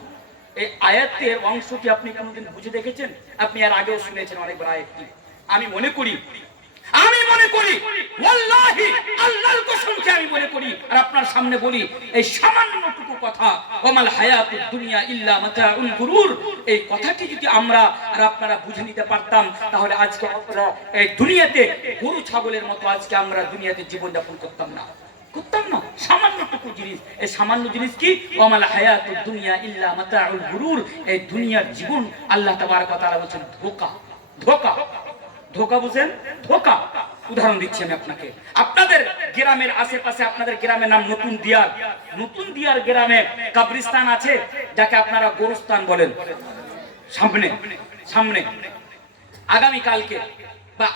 এই আয়াতের অংশটি আপনি কোনদিন বুঝে দেখেছেন? আপনি আর আগেও শুনেছেন অনেকবার আয়াতটি। আমি মনে করি ওয়াল্লাহি আল্লাহর কসমকে আমি মনে করি আর আপনার সামনে বলি, এই সামান্যটুকু কথা ওয়ামাল হায়াতুদ দুনিয়া ইল্লা মাতাউল গুরুর, এই কথাটি যদি আমরা আর আপনারা বুঝে নিতে পারতাম, তাহলে আজকে আমরা এই দুনিয়াতে গরু ছাগলের মতো আজকে আমরা দুনিয়াতে জীবন যাপন করতাম না। সামান্যটুকু জিনিস। এই সামান্য জিনিস কি? ওয়ামাল হায়াতুদ দুনিয়া ইল্লা মাতাউল গুরুর। এই দুনিয়ার জীবন আল্লাহ তাবারক ওয়া তাআলা বলেন ধোঁকা। ধোঁকা, ধোঁকা বুঝেন? ধোঁকা। উদাহরণ দিচ্ছি আমি আপনাকে। আপনাদের গ্রামের আশেপাশে, আপনাদের গ্রামের নাম নতুন দিয়ার, নতুন দিয়ার গ্রামে কবরস্থান আছে যাকে আপনারা গোরস্থান বলেন। সামনে সামনে আগামী কালকে বা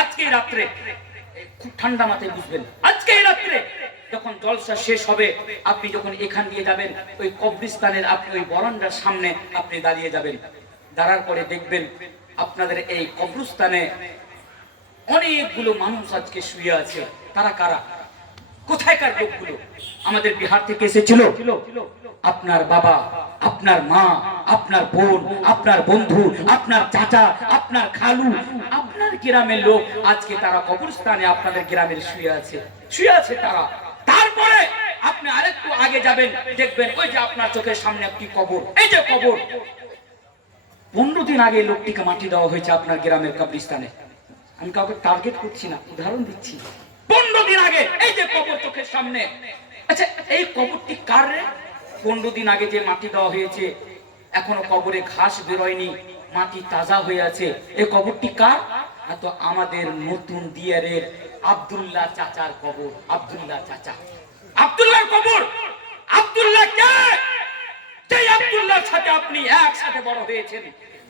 আজকেই রাত্রে, খুব ঠান্ডা মাথায় বুঝবেন, আজকেই রাত্রে যখন জলসা শেষ হবে, আপনি যখন এখান দিয়ে যাবেন, ওই কবরস্থানের আপনি ওই বরান্দার সামনে আপনি দাঁড়িয়ে যাবেন। দাঁড়ার পরে দেখবেন আপনাদের এই কবরস্থানে অনেকগুলো মানুষ আজকে শুয়ে আছে। তারা কারা? কোথায়কার লোকগুলো? আমাদের বিহার থেকে এসেছিল। আপনার বাবা, আপনার মা, আপনার বোন, আপনার বন্ধু, আপনার চাচা, আপনার খালু, আপনার গ্রামের লোক আজকে তারা কবরস্থানে আপনাদের গ্রামের শুয়ে আছে তারা। তারপরে আপনি আরেকটু আগে যাবেন, দেখবেন ওই যে আপনার চোখের সামনে একটি কবর, এই যে কবর। 15 দিন আগে লোকটিকে মাটি দেওয়া হয়েছে আপনার গ্রামের কবরস্থানে। আমি কাউকে টার্গেট করছি না, উদাহরণ দিচ্ছি। 15 দিন আগে এই যে কবর চোখের সামনে। আচ্ছা, এই কবরটি কার রে? 15 দিন আগে যে মাটি দেওয়া হয়েছে, এখনো কবরে ঘাস বেরোয়নি, মাটি তাজা হয়ে আছে, এই কবরটি কার? তো আমাদের নতুন দিয়ারের আব্দুল্লাহ চাচার কবর। আব্দুল্লাহ চাচা, আব্দুল্লাহর কবর। আব্দুল্লাহ কে? যে আব্দুল্লাহর সাথে আপনি একসাথে বড় হয়েছেন,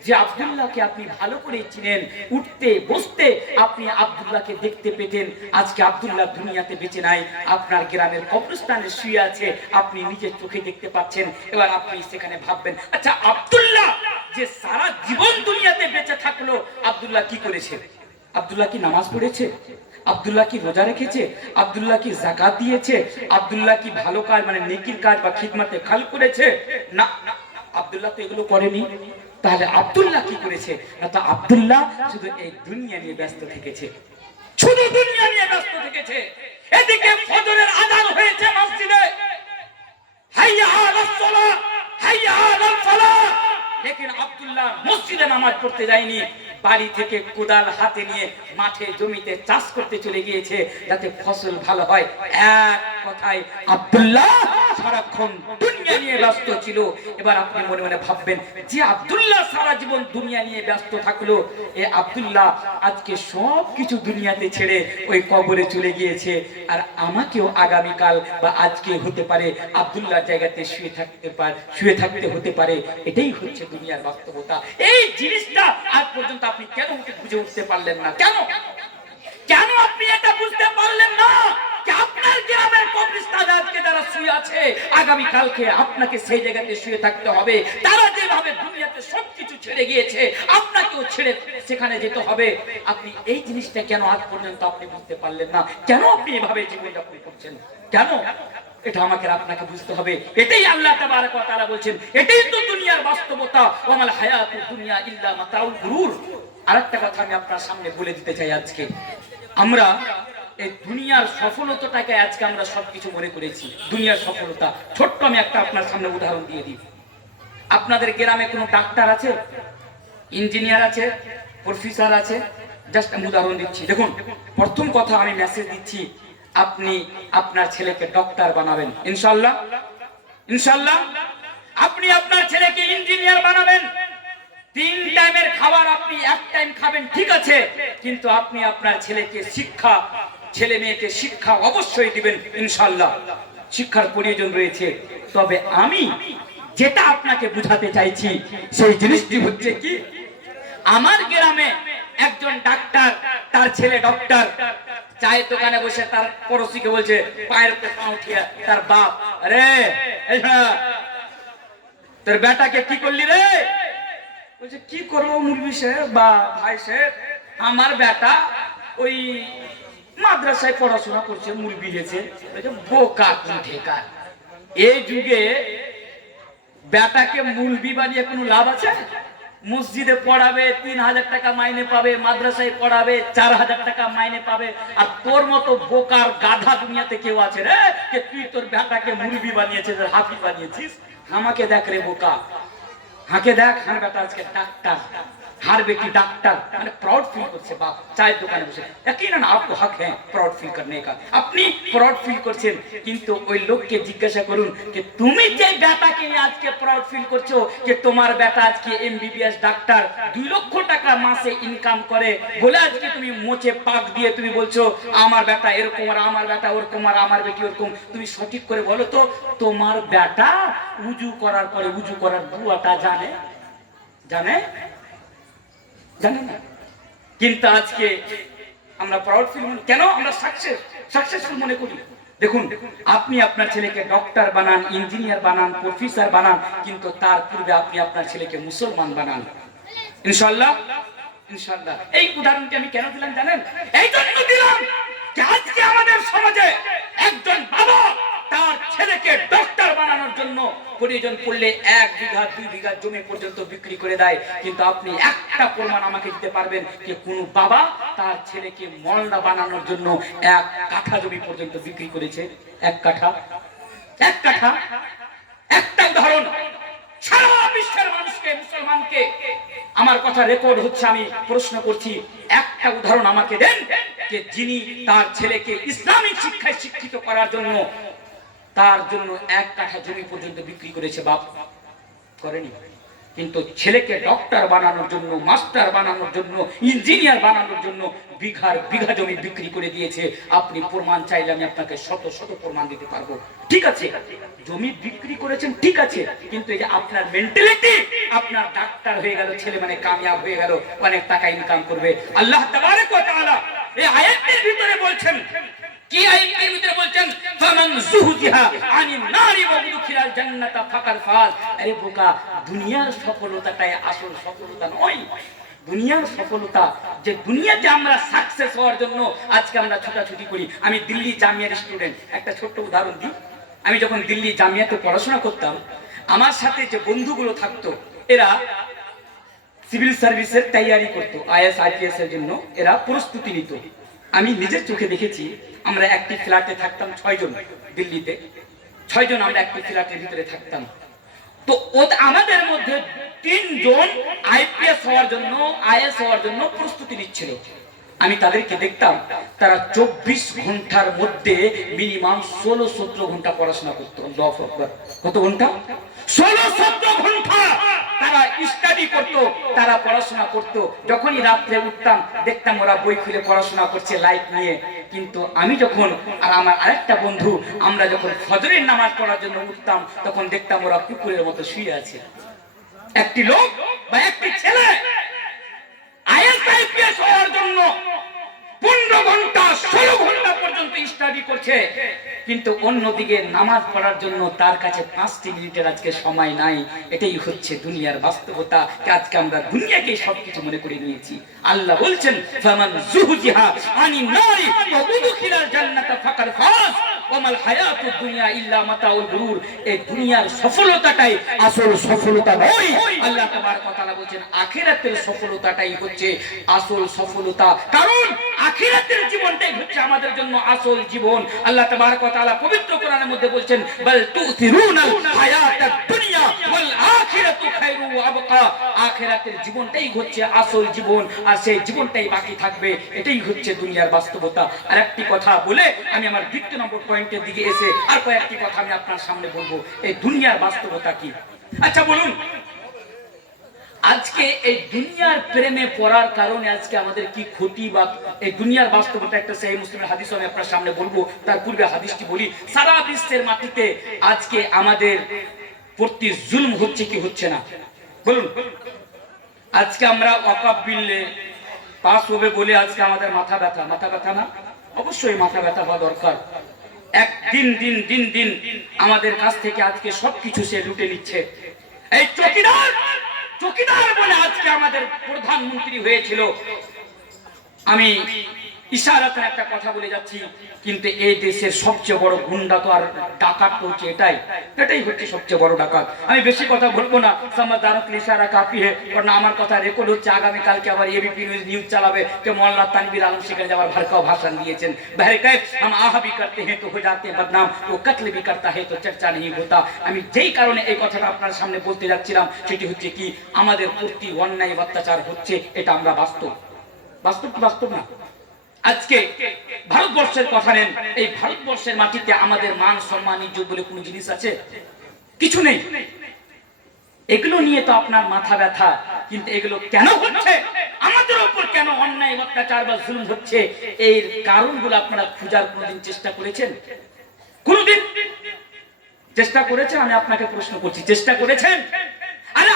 যে আব্দুল্লাহকে আপনি ভালো করে চিনেন, উঠতে বসতে আপনি আব্দুল্লাহকে দেখতে পেতেন। আজকে আব্দুল্লাহ দুনিয়াতে বেঁচে নাই, আপনার গ্রামের কবরস্থানে শুয়ে আছে, আপনি নিজের চোখে দেখতে পাচ্ছেন। এবার আপনি সেখানে ভাববেন, আচ্ছা আব্দুল্লাহ যে সারা জীবন দুনিয়াতে বেঁচে থাকলো, আব্দুল্লাহ কি করেছে? আব্দুল্লাহ কি নামাজ পড়েছে? আব্দুল্লাহ কি রোজা রেখেছে? আব্দুল্লাহ কি যাকাত দিয়েছে? আব্দুল্লাহ কি ভালো কাজ মানে নেকির কাজ বা খিদমতে খাল করেছে? না, আব্দুল্লাহ তো এগুলো করেনি। তাহলে আব্দুল্লাহ কি করেছে? না, তো আব্দুল্লাহ শুধু এই দুনিয়া নিয়ে ব্যস্ত থেকেছে, শুধু দুনিয়া নিয়ে ব্যস্ত থেকেছে। এদিকে ফজরের আযান হয়েছে মসজিদে, হাইয়া আলাস সালাহ, হাইয়া আলাল ফালাহ, লেকিন আব্দুল্লাহ মসজিদে নামাজ পড়তে যায়নি, বাড়ি থেকে কোদাল হাতে নিয়ে মাঠে জমিতে চাষ করতে চলে গিয়েছে যাতে ফসল ভালো হয়। এক কথায় আব্দুল্লাহ সারাক্ষণ দুনিয়া নিয়ে ব্যস্ত ছিল। এবার আপনি মনে মনে ভাববেন, যে আব্দুল্লাহ সারা জীবন দুনিয়া নিয়ে ব্যস্ত থাকলো, এ আব্দুল্লাহ আজকে সব কিছু দুনিয়াতে ছেড়ে ওই কবরে চলে গিয়েছে, আর আমাকেও আগামীকাল বা আজকে হতে পারে আব্দুল্লাহর জায়গাতে শুয়ে থাকতে হতে পারে। এটাই হচ্ছে দুনিয়ার বাস্তবতা। এই জিনিসটা আজ পর্যন্ত আপনি কেন বুঝে উঠতে পারলেন না? কেন আপনি এটা বুঝতে পারলেন না যে আপনার গ্রামের কবরস্থানে আজকে যারা শুয়ে আছে, আগামী কালকে আপনাকে সেই জায়গাতে শুয়ে থাকতে হবে। তারা যেভাবে দুনিয়াতে সবকিছু ছেড়ে গিয়েছে, আপনাকেও ছেড়ে সেখানে যেতে হবে। আপনি এই জিনিসটা কেন আজ পর্যন্ত আপনি বুঝতে পারলেন না? কেন আপনি এভাবে জীবনযাপন করছেন? কেন? এটা আমাকে আপনাকে বুঝতে হবে। এটাই আল্লাহ তাবারক ওয়া তাআলা বলেন, এটাই তো দুনিয়ার বাস্তবতা। ওয়ামাল হায়াতুদ দুনিয়া ইল্লা মাতাউল গুরুর। আরেকটা কথা আমি আপনার সামনে বলে দিতে চাই। আজকে আমরা এই দুনিয়ার সফলতাটাকে আজকে আমরা সবকিছু মনে করেছি দুনিয়ার সফলতা। ছোট্ট আমি একটা আপনার সামনে উদাহরণ দিয়ে দিই। আপনাদের গ্রামে কোনো ডাক্তার আছে, ইঞ্জিনিয়ার আছে, প্রফেসর আছে? জাস্ট আমি উদাহরণ দিচ্ছি। দেখুন, প্রথম কথা আমি মেসেজ দিচ্ছি, আপনি আপনার ছেলেকে ডক্টর বানাবেন ইনশাআল্লাহ। ইনশাআল্লাহ আপনি আপনার ছেলেকে ইঞ্জিনিয়ার বানাবেন। 3 টাইমের খাবার আপনি 1 টাইম খাবেন, ঠিক আছে, কিন্তু আপনি আপনার ছেলে মেয়েকে শিক্ষা অবশ্যই দিবেন ইনশাআল্লাহ। শিক্ষার প্রয়োজন রয়েছে। তবে আমি যেটা আপনাকে বুঝাতে চাইছি সেই জিনিসটি হচ্ছে কি, আমার গ্রামে একজন ডাক্তার, তার ছেলে ডক্টর, চায়ের দোকানে বসে তার পড়োশিকে বলছে, পায়ের পা উঠিয়া তার বাপ, আরে তোর বেটাকে কি করলি রে? বলছে, কি করবো মুরবি সাহেব বা ভাই সাহেব, আমার বেটা ওই মাদ্রাসায় পড়াশোনা করছে, মুরবি হয়েছে। বোকা ঠেকার, এই যুগে বেটাকে মুরবি বানিয়ে কোনো লাভ আছে? মসজিদে পড়াবে, 3000 টাকা মাইনে পাবে, মাদ্রাসায় পড়াবে 4000 টাকা মাইনে পাবে। আর তোর মতো বোকার গাধা দুনিয়াতে কেউ আছে রে, যে তুই তোর বেটাকে মুরবি বানিয়েছিস, হাফি বানিয়েছিস? আমাকে দেখ রে বোকা, হাঁকে দেখ, আমার বেটা আজকে ডাক্তার। हर बेटी डॉक्टर मैंने प्राउड फील করছে বাপ চায়ের দোকানে বসে यकीनन आपको हक है प्राउड फील करने का আপনি प्राउड फील করছেন কিন্তু ওই লোককে জিজ্ঞাসা করুন যে তুমি যে বেটাকে নিয়ে আজকে प्राउड फील করছো যে তোমার বেটা আজকে এমবিবিএস ডাক্তার 2 লক্ষ টাকা মাসে ইনকাম করে বলে আজকে তুমি মোচে পাক দিয়ে তুমি বলছো আমার বেটা এরকম আর আমার বেটা ওরকম আর আমার বেটি ওরকম তুমি সঠিক করে বলো তো তোমার বেটা উজু করার পরে উজু করার দুয়াটা জানে জানে জানেন না কিন্তু আজকে আমরা প্রাউড ফিল কেন আমরা সাকসেসফুল মনে করি দেখুন আপনি আপনার ছেলেকে ডক্টর বানান ইঞ্জিনিয়ার বানান প্রফেসর বানান কিন্তু তার পূর্বে আপনি আপনার ছেলেকে মুসলমান বানান ইনশাআল্লাহ ইনশাআল্লাহ এই উদাহরণটি আমি কেন দিলাম জানেন এই জন্য দিলাম যে আজকে আমাদের সমাজে একজন বাবা তার ছেলেকে ডক্টর বানানোর জন্য প্রয়োজন পড়লে 1 বিঘা 2 বিঘা জমি পর্যন্ত বিক্রি করে দেয় কিন্তু আপনি একটা প্রমাণ আমাকে দিতে পারবেন যে কোন বাবা তার ছেলেকে মোল্লা বানানোর জন্য 1 কাঠা জমি পর্যন্ত বিক্রি করেছে 1 কাঠা একটা উদাহরণ সারা বিশ্বের মানুষকে মুসলমানকে আমার কথা রেকর্ড হচ্ছে আমি প্রশ্ন করছি একটা উদাহরণ আমাকে দেন যে যিনি তার ছেলেকে ইসলামিক শিক্ষায় শিক্ষিত করার জন্য তার জন্য 1 কাঠা জমি পর্যন্ত বিক্রি করেছে বাপ করেনি কিন্তু ছেলেকে ডক্টর বানানোর জন্য মাস্টার বানানোর জন্য ইঞ্জিনিয়ার বানানোর জন্য বিঘার বিঘা জমি বিক্রি করে দিয়েছে আপনি প্রমাণ চাইলে আমি আপনাকে শত শত প্রমাণ দিতে পারবো ঠিক আছে জমি বিক্রি করেছেন ঠিক আছে কিন্তু এই যে আপনার মেন্টালিটি আপনার ডাক্তার হয়ে গেল ছেলে মানে কামিয়াব হয়ে গেল অনেক টাকা ইনকাম করবে আল্লাহ তাবারক ওয়া তাআলা এই আয়াতের ভিতরে বলছেন কি আয়াতের ভিতরে বলছেন ফামান যুহজিহা আনিন নারি ওয়া উদখিলাল জান্নাতা ফাকাদ ফাজ আরে বোকা দুনিয়ার সফলতাটাই আসল সফলতা নয় দুনিয়ার সফলতা যে দুনিয়াতে আমরা সাকসেস হওয়ার জন্য আজকে আমরা ছোটাছুটি করি আমি দিল্লি জামিয়ার স্টুডেন্ট একটা ছোট্ট উদাহরণ দিই আমি যখন দিল্লি জামিয়াতে পড়াশোনা করতাম আমার সাথে যে বন্ধুগুলো থাকতো এরা সিভিল সার্ভিসের তৈরি করতো আইএস আইপিএস এর জন্য এরা প্রস্তুতি নিত আমি নিজের চোখে দেখেছি আমরা একটি ফ্ল্যাটে থাকতাম 6 জন দিল্লিতে 6 জন আমরা একটি ফ্ল্যাটের ভিতরে থাকতাম তো আমাদের মধ্যে 3 জন আইপিএস হওয়ার জন্য আইএস হওয়ার জন্য প্রস্তুতি নিচ্ছিল আমি তাদেরকে দেখতাম তারা 24 ঘন্টার মধ্যে মিনিমাম 16-17 ঘন্টা পড়াশোনা করতো আল্লাহু আকবার কত ঘন্টা 16-17 ঘন্টা তারা স্টাডি করত তারা পড়াশোনা করত যখনই রাতে উঠতাম দেখতাম ওরা বই খুলে পড়াশোনা করছে লাইট নিয়ে কিন্তু আমি যখন আর আমার আরেকটা বন্ধু আমরা যখন ফজরের নামাজ পড়ার জন্য উঠতাম তখন দেখতাম ওরা কুকুরের মতো শুয়ে আছে একটি লোক বা একটি ছেলে আইএস আইপিএস হওয়ার জন্য 15 ঘন্টা 16 ঘন্টা পর্যন্ত স্টাডি করছে কিন্তু অন্যদিকে নামাজ পড়ার জন্য তার কাছে 5 মিনিটের আজকে সময় নাই এটাই হচ্ছে দুনিয়ার বাস্তবতা আজকে আমরা দুনিয়াকে সবকিছু মনে করে নিয়েছি আল্লাহ বলছেন ফামান যুহজিহা আনিন নারি ওয়া উদখিলাল জান্নাতা ফাকাদ ফাজ ওয়ামাল হায়াতুদ দুনিয়া ইল্লা মাতাউল গুরুর এই দুনিয়ার সফলতাটাই আসল সফলতা নয় আল্লাহ তাবারক ওয়া তাআলা বলেন আখিরাতের সফলতাটাই হচ্ছে আসল সফলতা কারণ আখিরাতের জীবনটাই হচ্ছে আমাদের জন্য আসল জীবন আল্লাহ তাবারক ওয়া তাআলা পবিত্র কোরআনের মধ্যে বলেন বাল তুসিরুনাল হায়াতাদ দুনিয়া ওয়াল আখিরাতু খায়রু ওয়া আবকা আখিরাতের জীবনটাই হচ্ছে আসল জীবন আর সেই জীবনটাই বাকি থাকবে এটাই হচ্ছে দুনিয়ার বাস্তবতা আর একটি কথা বলে আমি আমার দ্বিতীয় নম্বর পয়েন্টের দিকে এসে আর কয়েকটি কথা আমি আপনার সামনে বলবো এই দুনিয়ার বাস্তবতা কি আচ্ছা বলুন আজকে এই দুনিয়ার প্রেমে পড়ার কারণে আজকে আমাদের কি ক্ষতি বা এই দুনিয়ার বাস্তবতা একটা সহিহ মুসলিমের হাদিস আমি আপনার সামনে বলবো তার পূর্বে হাদিসটি বলি সারা বিশ্বের মাটিতে আজকে আমাদের প্রতি জুলম হচ্ছে কি হচ্ছে না বলুন আজকে আমরা ওয়াকফ বিলে পাস হবে বলে আজকে আমাদের মাথা ব্যথা না অবশ্যই মাথা ব্যথা হওয়া দরকার এক দিন দিন আমাদের কাছ থেকে আজকে সবকিছু সে লুটে নিচ্ছে এই চকিদার বলে আজকে আমাদের প্রধানমন্ত্রী হয়েছিল আমি ইশারাতে একটা কথা বলে যাচ্ছি, কিন্তু এই দেশের সবচেয়ে বড় গুন্ডা তো আর ডাকাত তো হচ্ছে এটাই হচ্ছে সবচেয়ে বড় ডাকাত। আমি বেশি কথা বলবো না, সমাজদারত ইশারা কাফি है, কারণ আমার কথা রেকর্ড হচ্ছে। আগামী কালকে আবার এবিপি নিউজ চালাবে যে মৌলানা তানভীর আলম সেখানে যাওয়ার ভরকাও ভাষণ দিয়েছেন। বহরকैफ हम आह भी करते हैं तो हो जाते हैं बदनाम, वो कत्ल भी करता है तो चर्चा नहीं होता। আমি যেই কারণে এই কথাটা আপনার সামনে বলতে যাচ্ছিলাম সেটি হচ্ছে কি, আমাদের প্রতি অন্যায় অত্যাচার হচ্ছে, এটা আমরা বাস্তব না। আজকে ভারতবর্ষের কথা নেন, এই ভারতবর্ষের মাটিতে আমাদের মান সম্মান ইজ্জত বলে কোনো জিনিস আছে? কিছু নেই। এগুলো নিয়ে তো আপনার মাথা ব্যথা, কিন্তু এগুলো কেন হচ্ছে, আমাদের উপর কেন অন্যায় অত্যাচার বা জুলুম হচ্ছে, এর কারণগুলো আপনারা খোঁজার কোনোদিন চেষ্টা করেছেন? কোনোদিন চেষ্টা করেছেন? আমি আপনাকে প্রশ্ন করছি, চেষ্টা করেছেন? আরে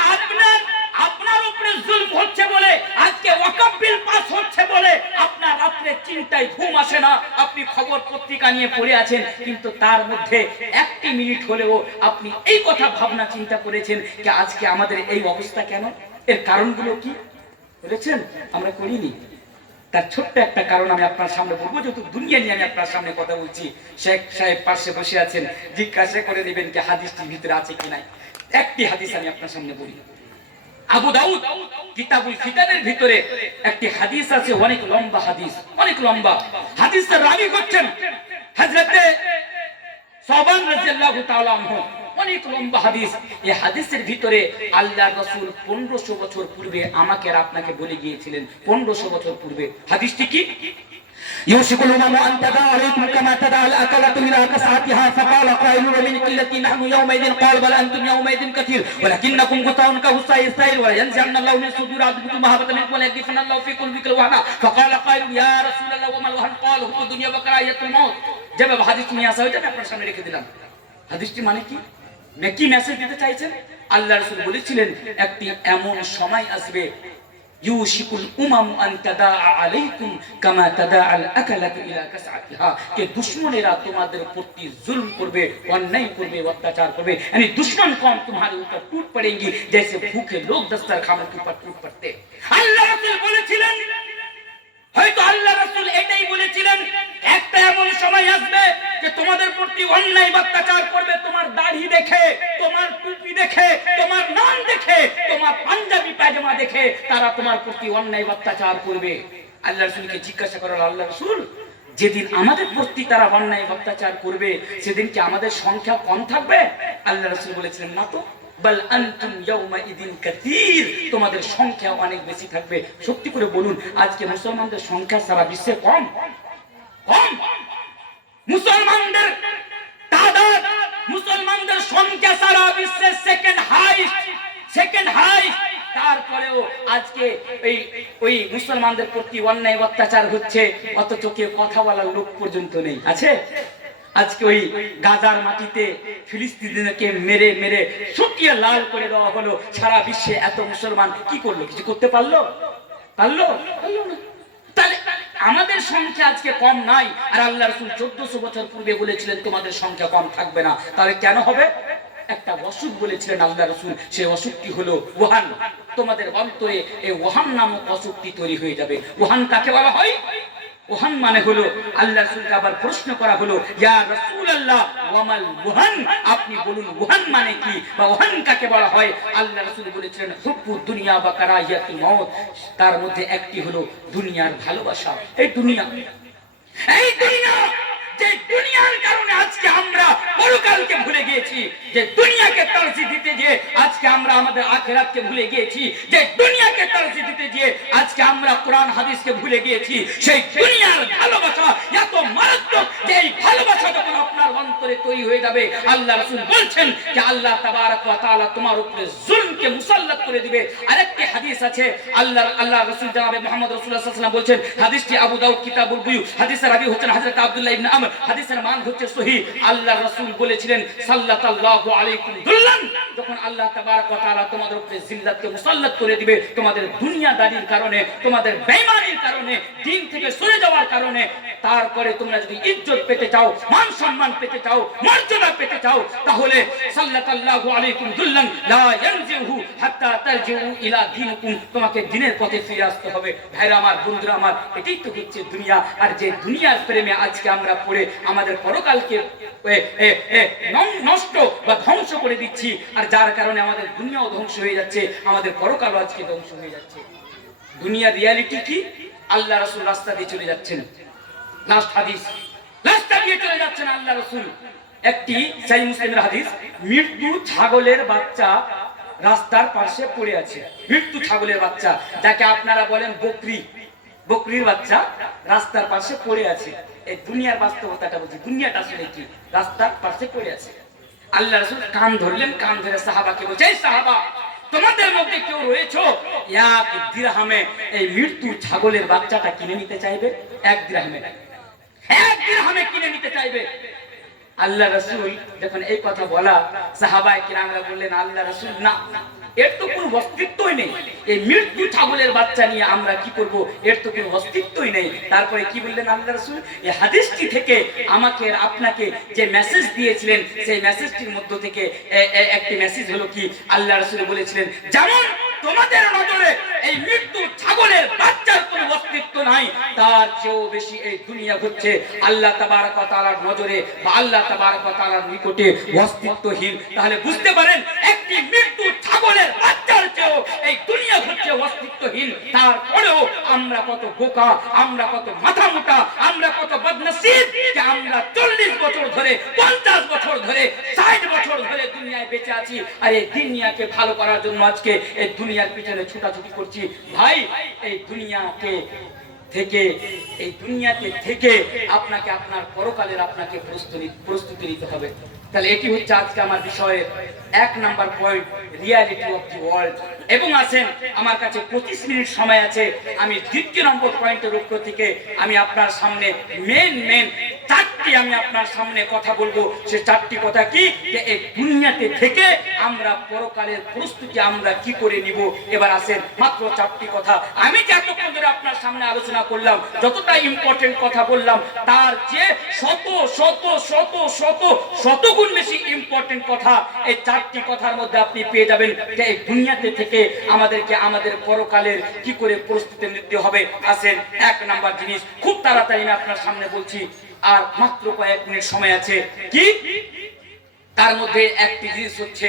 আপনার উপরে জুলম হচ্ছে বলে, আজকে ওয়াকফ বিল পাস হচ্ছে বলে আপনার রাত্রে চিন্তায় ঘুম আসে না, আপনি খবর পত্রিকা নিয়ে পড়ে আছেন, কিন্তু তার মধ্যে একটি মিনিট হলেও আপনি এই কথা ভাবনা চিন্তা করেছেন যে আজকে আমাদের এই অবস্থা কেন, এর কারণগুলো কি করেছেন? আমরা করিনি। তার ছোট্ট একটা কারণ আমি আপনার সামনে বলবো, যেহেতু দুনিয়া নিয়ে আমি আপনার সামনে কথা বলছি। শেখ সাহেব পাশে বসে আছেন, জিজ্ঞাসা করে নেবেন কি হাদিসটির ভিতরে আছে কি নাই। একটি হাদিস আমি আপনার সামনে বলি। আবু দাউদ কিতাবুল ফিতানের ভিতরে একটি হাদিস আছে, অনেক লম্বা হাদিস, অনেক লম্বা। হাদিসের রাবী হচ্ছেন হযরতে সাওবান রাদিয়াল্লাহু তাআলা আনহু, অনেক লম্বা হাদিস। এই হাদিসের ভিতরে আল্লাহর রাসূল 1500 বছর পূর্বে আমাকে আর আপনাকে বলে গিয়েছিলেন, 1500 বছর পূর্বে। হাদিসটি কি? يوشك الأمم أن تداعى عليكم كما تداعى الأكلة إلى كسعتها، فقال قائل ومن قلة نحن يومئذ، قال بل أنتم يومئذ كثير ولكنكم غثاء كغثاء السيل ولينزعن الله من صدور عبدكم مهابة منكم وليقذفن الله في قلوبكم الوهن فقال قائل يا رسول الله وما الوهن قال حب الدنيا وكراهية الموت। যেভাবে হাদিসটি নিয়ে আসা হয়েছে আমি আপনার সামনে রেখে দিলাম। হাদিসটি মানে কি, কি মেসেজ দিতে চাইছেন? আল্লাহ রাসূল বলেছিলেন একটি এমন সময় আসবে, ইউশিকুল উমাম আন তাদাআ আলাইকুম কামা তাদাআল আকালাতু ইলা কাসআতিহা, কে দুশমনেরা তোমাদের প্রতি জুলম করবে, অন্যায় করবে, অত্যাচার করবে। यानी दुश्मन कौन तुम्हारे ऊपर टूट पड़ेंगी जैसे भूखे लोग दस्तरखान के ऊपर टूट पड़ते। আল্লাহ রাসূল বলেছিলেন, হয়তো আল্লাহ রাসূল এটাই বলেছিলেন, একটা এমন সময় আসবে যে তোমাদের প্রতি অন্যায় অত্যাচার করবে, তোমার দাড়ি দেখে, তোমার টুপি দেখে, তোমার নাম দেখে, তোমার পাঞ্জাবি পায়জামা দেখে তারা তোমার প্রতি অন্যায় অত্যাচার করবে। আল্লাহ রাসূলকে জিজ্ঞাসা করা, আল্লাহ রাসূল যেদিন আমাদের প্রতি তারা অন্যায় অত্যাচার করবে সেদিন কি আমাদের সংখ্যা কম থাকবে? আল্লাহ রাসূল বলেছিলেন, না তো, বল আনতুম ইয়াউমাইদিন কাসীর, তোমাদের সংখ্যা অনেক বেশি থাকবে। সত্যি করে বলুন, আজকে মুসলমানদের সংখ্যা সারা বিশ্বে কম? মুসলমানদের তাদাদ, মুসলমানদের সংখ্যা সারা বিশ্বে সেকেন্ড হাইস্ট। তারপরেও আজকে ওই মুসলমানদের প্রতি অন্যায় অত্যাচার হচ্ছে, অথচ কেউ কথা বলার লোক পর্যন্ত নেই। আছে? আজকে ওই গাজার মাটিতে ফিলিস্তিনিদেরকে মেরে মেরে শুকিয়ে লাল করে দেওয়া হলো, সারা বিশ্বে এত মুসলমান কি করলো? কিছু করতে পারলো না। তাহলে আমাদের সংখ্যা আজকে কম নাই, আর আল্লাহ রাসূল 1400 বছর পূর্বে বলেছিলেন তোমাদের সংখ্যা কম থাকবে না। তাহলে কেন হবে? একটা অসুখ বলেছিলেন আল্লাহ রাসূল, সেই অসুখটি হলো ওহান। তোমাদের অন্তরে এই ওহান নামক অসুখটি তৈরি হয়ে যাবে। ওহান কাকে বলা হয়? ওহান মানে হলো, আল্লাহ রাসূলকে আবার প্রশ্ন করা হলো, ইয়া রাসূলুল্লাহ ওয়ামাল ওহান, আপনি বলুন ওহান মানে কি বা ওহান কাকে বলা হয়? আল্লাহ রাসূল বলেছিলেন হুব্বুদ দুনিয়া ওয়া কারাহিয়াতুল মাউত, তার মধ্যে একটি হলো দুনিয়ার ভালোবাসা। এই দুনিয়া যে দুনিয়ার কারণে আজকে আমরা পরকালকে ভুলে গিয়েছি, যে দুনিয়াকে তরজিহ দিতে যে আজকে আমরা আমাদের আখিরাতকে ভুলে গিয়েছি, যে দুনিয়াকে তরজিহ দিতে যে আজকে আমরা কোরআন হাদিসকে ভুলে গিয়েছি, সেই দুনিয়ার ভালোবাসা এত মারাত্মক যে এই ভালোবাসা যখন আপনার অন্তরে তৈরি হয়ে যাবে, আল্লাহ রাসূল বলছেন যে আল্লাহ তাবারক ওয়া তাআলা তোমার উপরে জুলমকে মুসাল্লাত করে দিবে। আরেকটি হাদিস আছে, আল্লাহ রাসূল জনাবে মুহাম্মদ রাসূলুল্লাহ সাল্লাল্লাহু আলাইহি ওয়াসাল্লাম বলছেন, হাদিসটি আবু দাউদ কিতাবুল বুয়ু, হাদিসের রাবী হচ্ছেন হযরত আব্দুল্লাহ ইবনে আমর, হাদিসের মান হচ্ছে সহিহ। করি। আল্লাহ রাসূল বলেছিলেন সাল্লাল্লাহু আলাইকুম দুল্লান, যখন আল্লাহ তাবারক ওয়া তাআলা তোমাদের উপরে জিল্লাতকে মুসাল্লাত করে দিবে, তোমাদের দুনিয়াদারির কারণে, তোমাদের বেঈমানির কারণে, দিন থেকে সরে যাওয়ার কারণে, তারপরে তোমরা যদি ইজ্জত পেতে চাও, মান সম্মান পেতে চাও, মর্যাদা পেতে চাও, তাহলে সাল্লাল্লাহু আলাইকুম দুল্লান লা ইয়ানজিহু হাত্তা তারজিউ ইলা দীনিকুম, তোমাকে দ্বীনের পথে ফিরে আসতে হবে। ভাইরা আমার, বন্ধুরা আমার, এটাই তো হচ্ছে দুনিয়া। আর যে দুনিয়ার প্রেমে আজকে আমরা পড়ে আমাদের পরকালকে নষ্ট বা ধ্বংস করে দিচ্ছি, আর যার কারণে আমাদের দুনিয়াও ধ্বংস হয়ে যাচ্ছে, আমাদের পরকালও আজকে ধ্বংস হয়ে যাচ্ছে। দুনিয়ার রিয়ালিটি কি? আল্লাহ রাসূল রাস্তা দিয়ে চলে যাচ্ছেন, লাস্ট হাদিস, রাস্তা দিয়ে চলে যাচ্ছেন আল্লাহ রাসূল। একটি সহিহ মুসলিমের হাদিস, মৃত্যু ছাগলের বাচ্চা রাস্তার পাশে পড়ে আছে। মৃত্যু ছাগলের বাচ্চা, যাকে আপনারা বলেন বকরি, বকরির বাচ্চা রাস্তার পাশে পড়ে আছে। এই দুনিয়ার বাস্তবতাটা বলছি, দুনিয়াটা আসলে কি, রাস্তার পাশে পড়ে আছে। আল্লাহ রাসূল কান ধরলেন, কান ধরে সাহাবাকে বলছে, এই সাহাবা, তোমাদের মধ্যে কেউ রয়েছে এক দিরহামে এই মৃত্যু ছাগলের বাচ্চাটা কিনে নিতে চাইবে? এক দিরহামে, এক দিরহামে কিনে নিতে চাইবে? আল্লাহ রাসূল যখন এই কথা বলা, সাহাবায়ে কিরামরা বললেন, আল্লাহ রাসূল, না, এর তো কোনো অস্তিত্বই নেই। এই মৃত্যু ছাগলের বাচ্চা নিয়ে আমরা কি করব? এর তো কোনো অস্তিত্বই নেই। তারপরে কি বললেন আল্লাহ রাসূল? এই হাদিসটি থেকে আমাকে আপনাকে যে মেসেজ দিয়েছিলেন, সেই মেসেজটির মধ্য থেকে একটি মেসেজ হলো কি, আল্লাহ রাসূল বলেছিলেন, যেমন তোমাদের নজরে এই মৃত্যু ছাগলের বাচ্চার কোনো অস্তিত্ব নাই, তার চেয়েও বেশি এই দুনিয়া হচ্ছে আল্লাহ তাবারক ওয়া তাআলার নজরে বা আল্লাহ তাবারক ওয়া তাআলার নিকটে অস্তিত্বহীন। তাহলে বুঝতে পারেন, একটি মৃত্যু ছাগলের বাচ্চার চেয়েও এই দুনিয়া হচ্ছে অস্তিত্বহীন। তারপরেও আমরা কত বোকা, আমরা কত মাথা মোটা, আমরা কত বদনসিব যে আমরা 40 বছর ধরে, 50 বছর ধরে, 60 বছর ধরে দুনিয়ায় বেঁচে আছি, আর এই দুনিয়াকে ভালো করার জন্য আজকে এই দুনিয়ার পিছনে ছুটাছুটি করছি। ভাই, এই দুনিয়াতে থেকে আপনাকে আপনার পরকালের আপনাকে প্রস্তুতি নিতে হবে। তাহলে এটি হচ্ছে আজকে আমার বিষয়ের 1 number point, reality of the world. এবং আসেন, আমার কাছে 25 মিনিট সময় আছে, আমি 2 নম্বর পয়েন্টের উপর থেকে আমি আপনার সামনে মেন 4টি আমি আপনার সামনে কথা বলবো। সে 4টি কথা কি, যে এই দুনিয়াতে থেকে আমরা পরকালের প্রস্তুতি আমরা কি করে নিব। এবার আসেন, মাত্র 4টি কথা। আমি যে এতক্ষণ ধরে আপনার সামনে আলোচনা করলাম, যতটা ইম্পর্টেন্ট কথা বললাম, তার চেয়ে শত গুণ বেশি ইম্পর্টেন্ট কথা এই 4টি কথার মধ্যে আপনি পেয়ে যাবেন, যে এই দুনিয়াতে থেকে আমাদেরকে আমাদের পরকালের কি করে প্রস্তুতি নিতে হবে। আসেন, 1 নাম্বার জিনিস, খুব তাড়াতাড়ি আমি আপনার সামনে বলছি, আর মাত্র কয়েক মিনিট সময় আছে। কি? তার মধ্যে একটি জিনিস হচ্ছে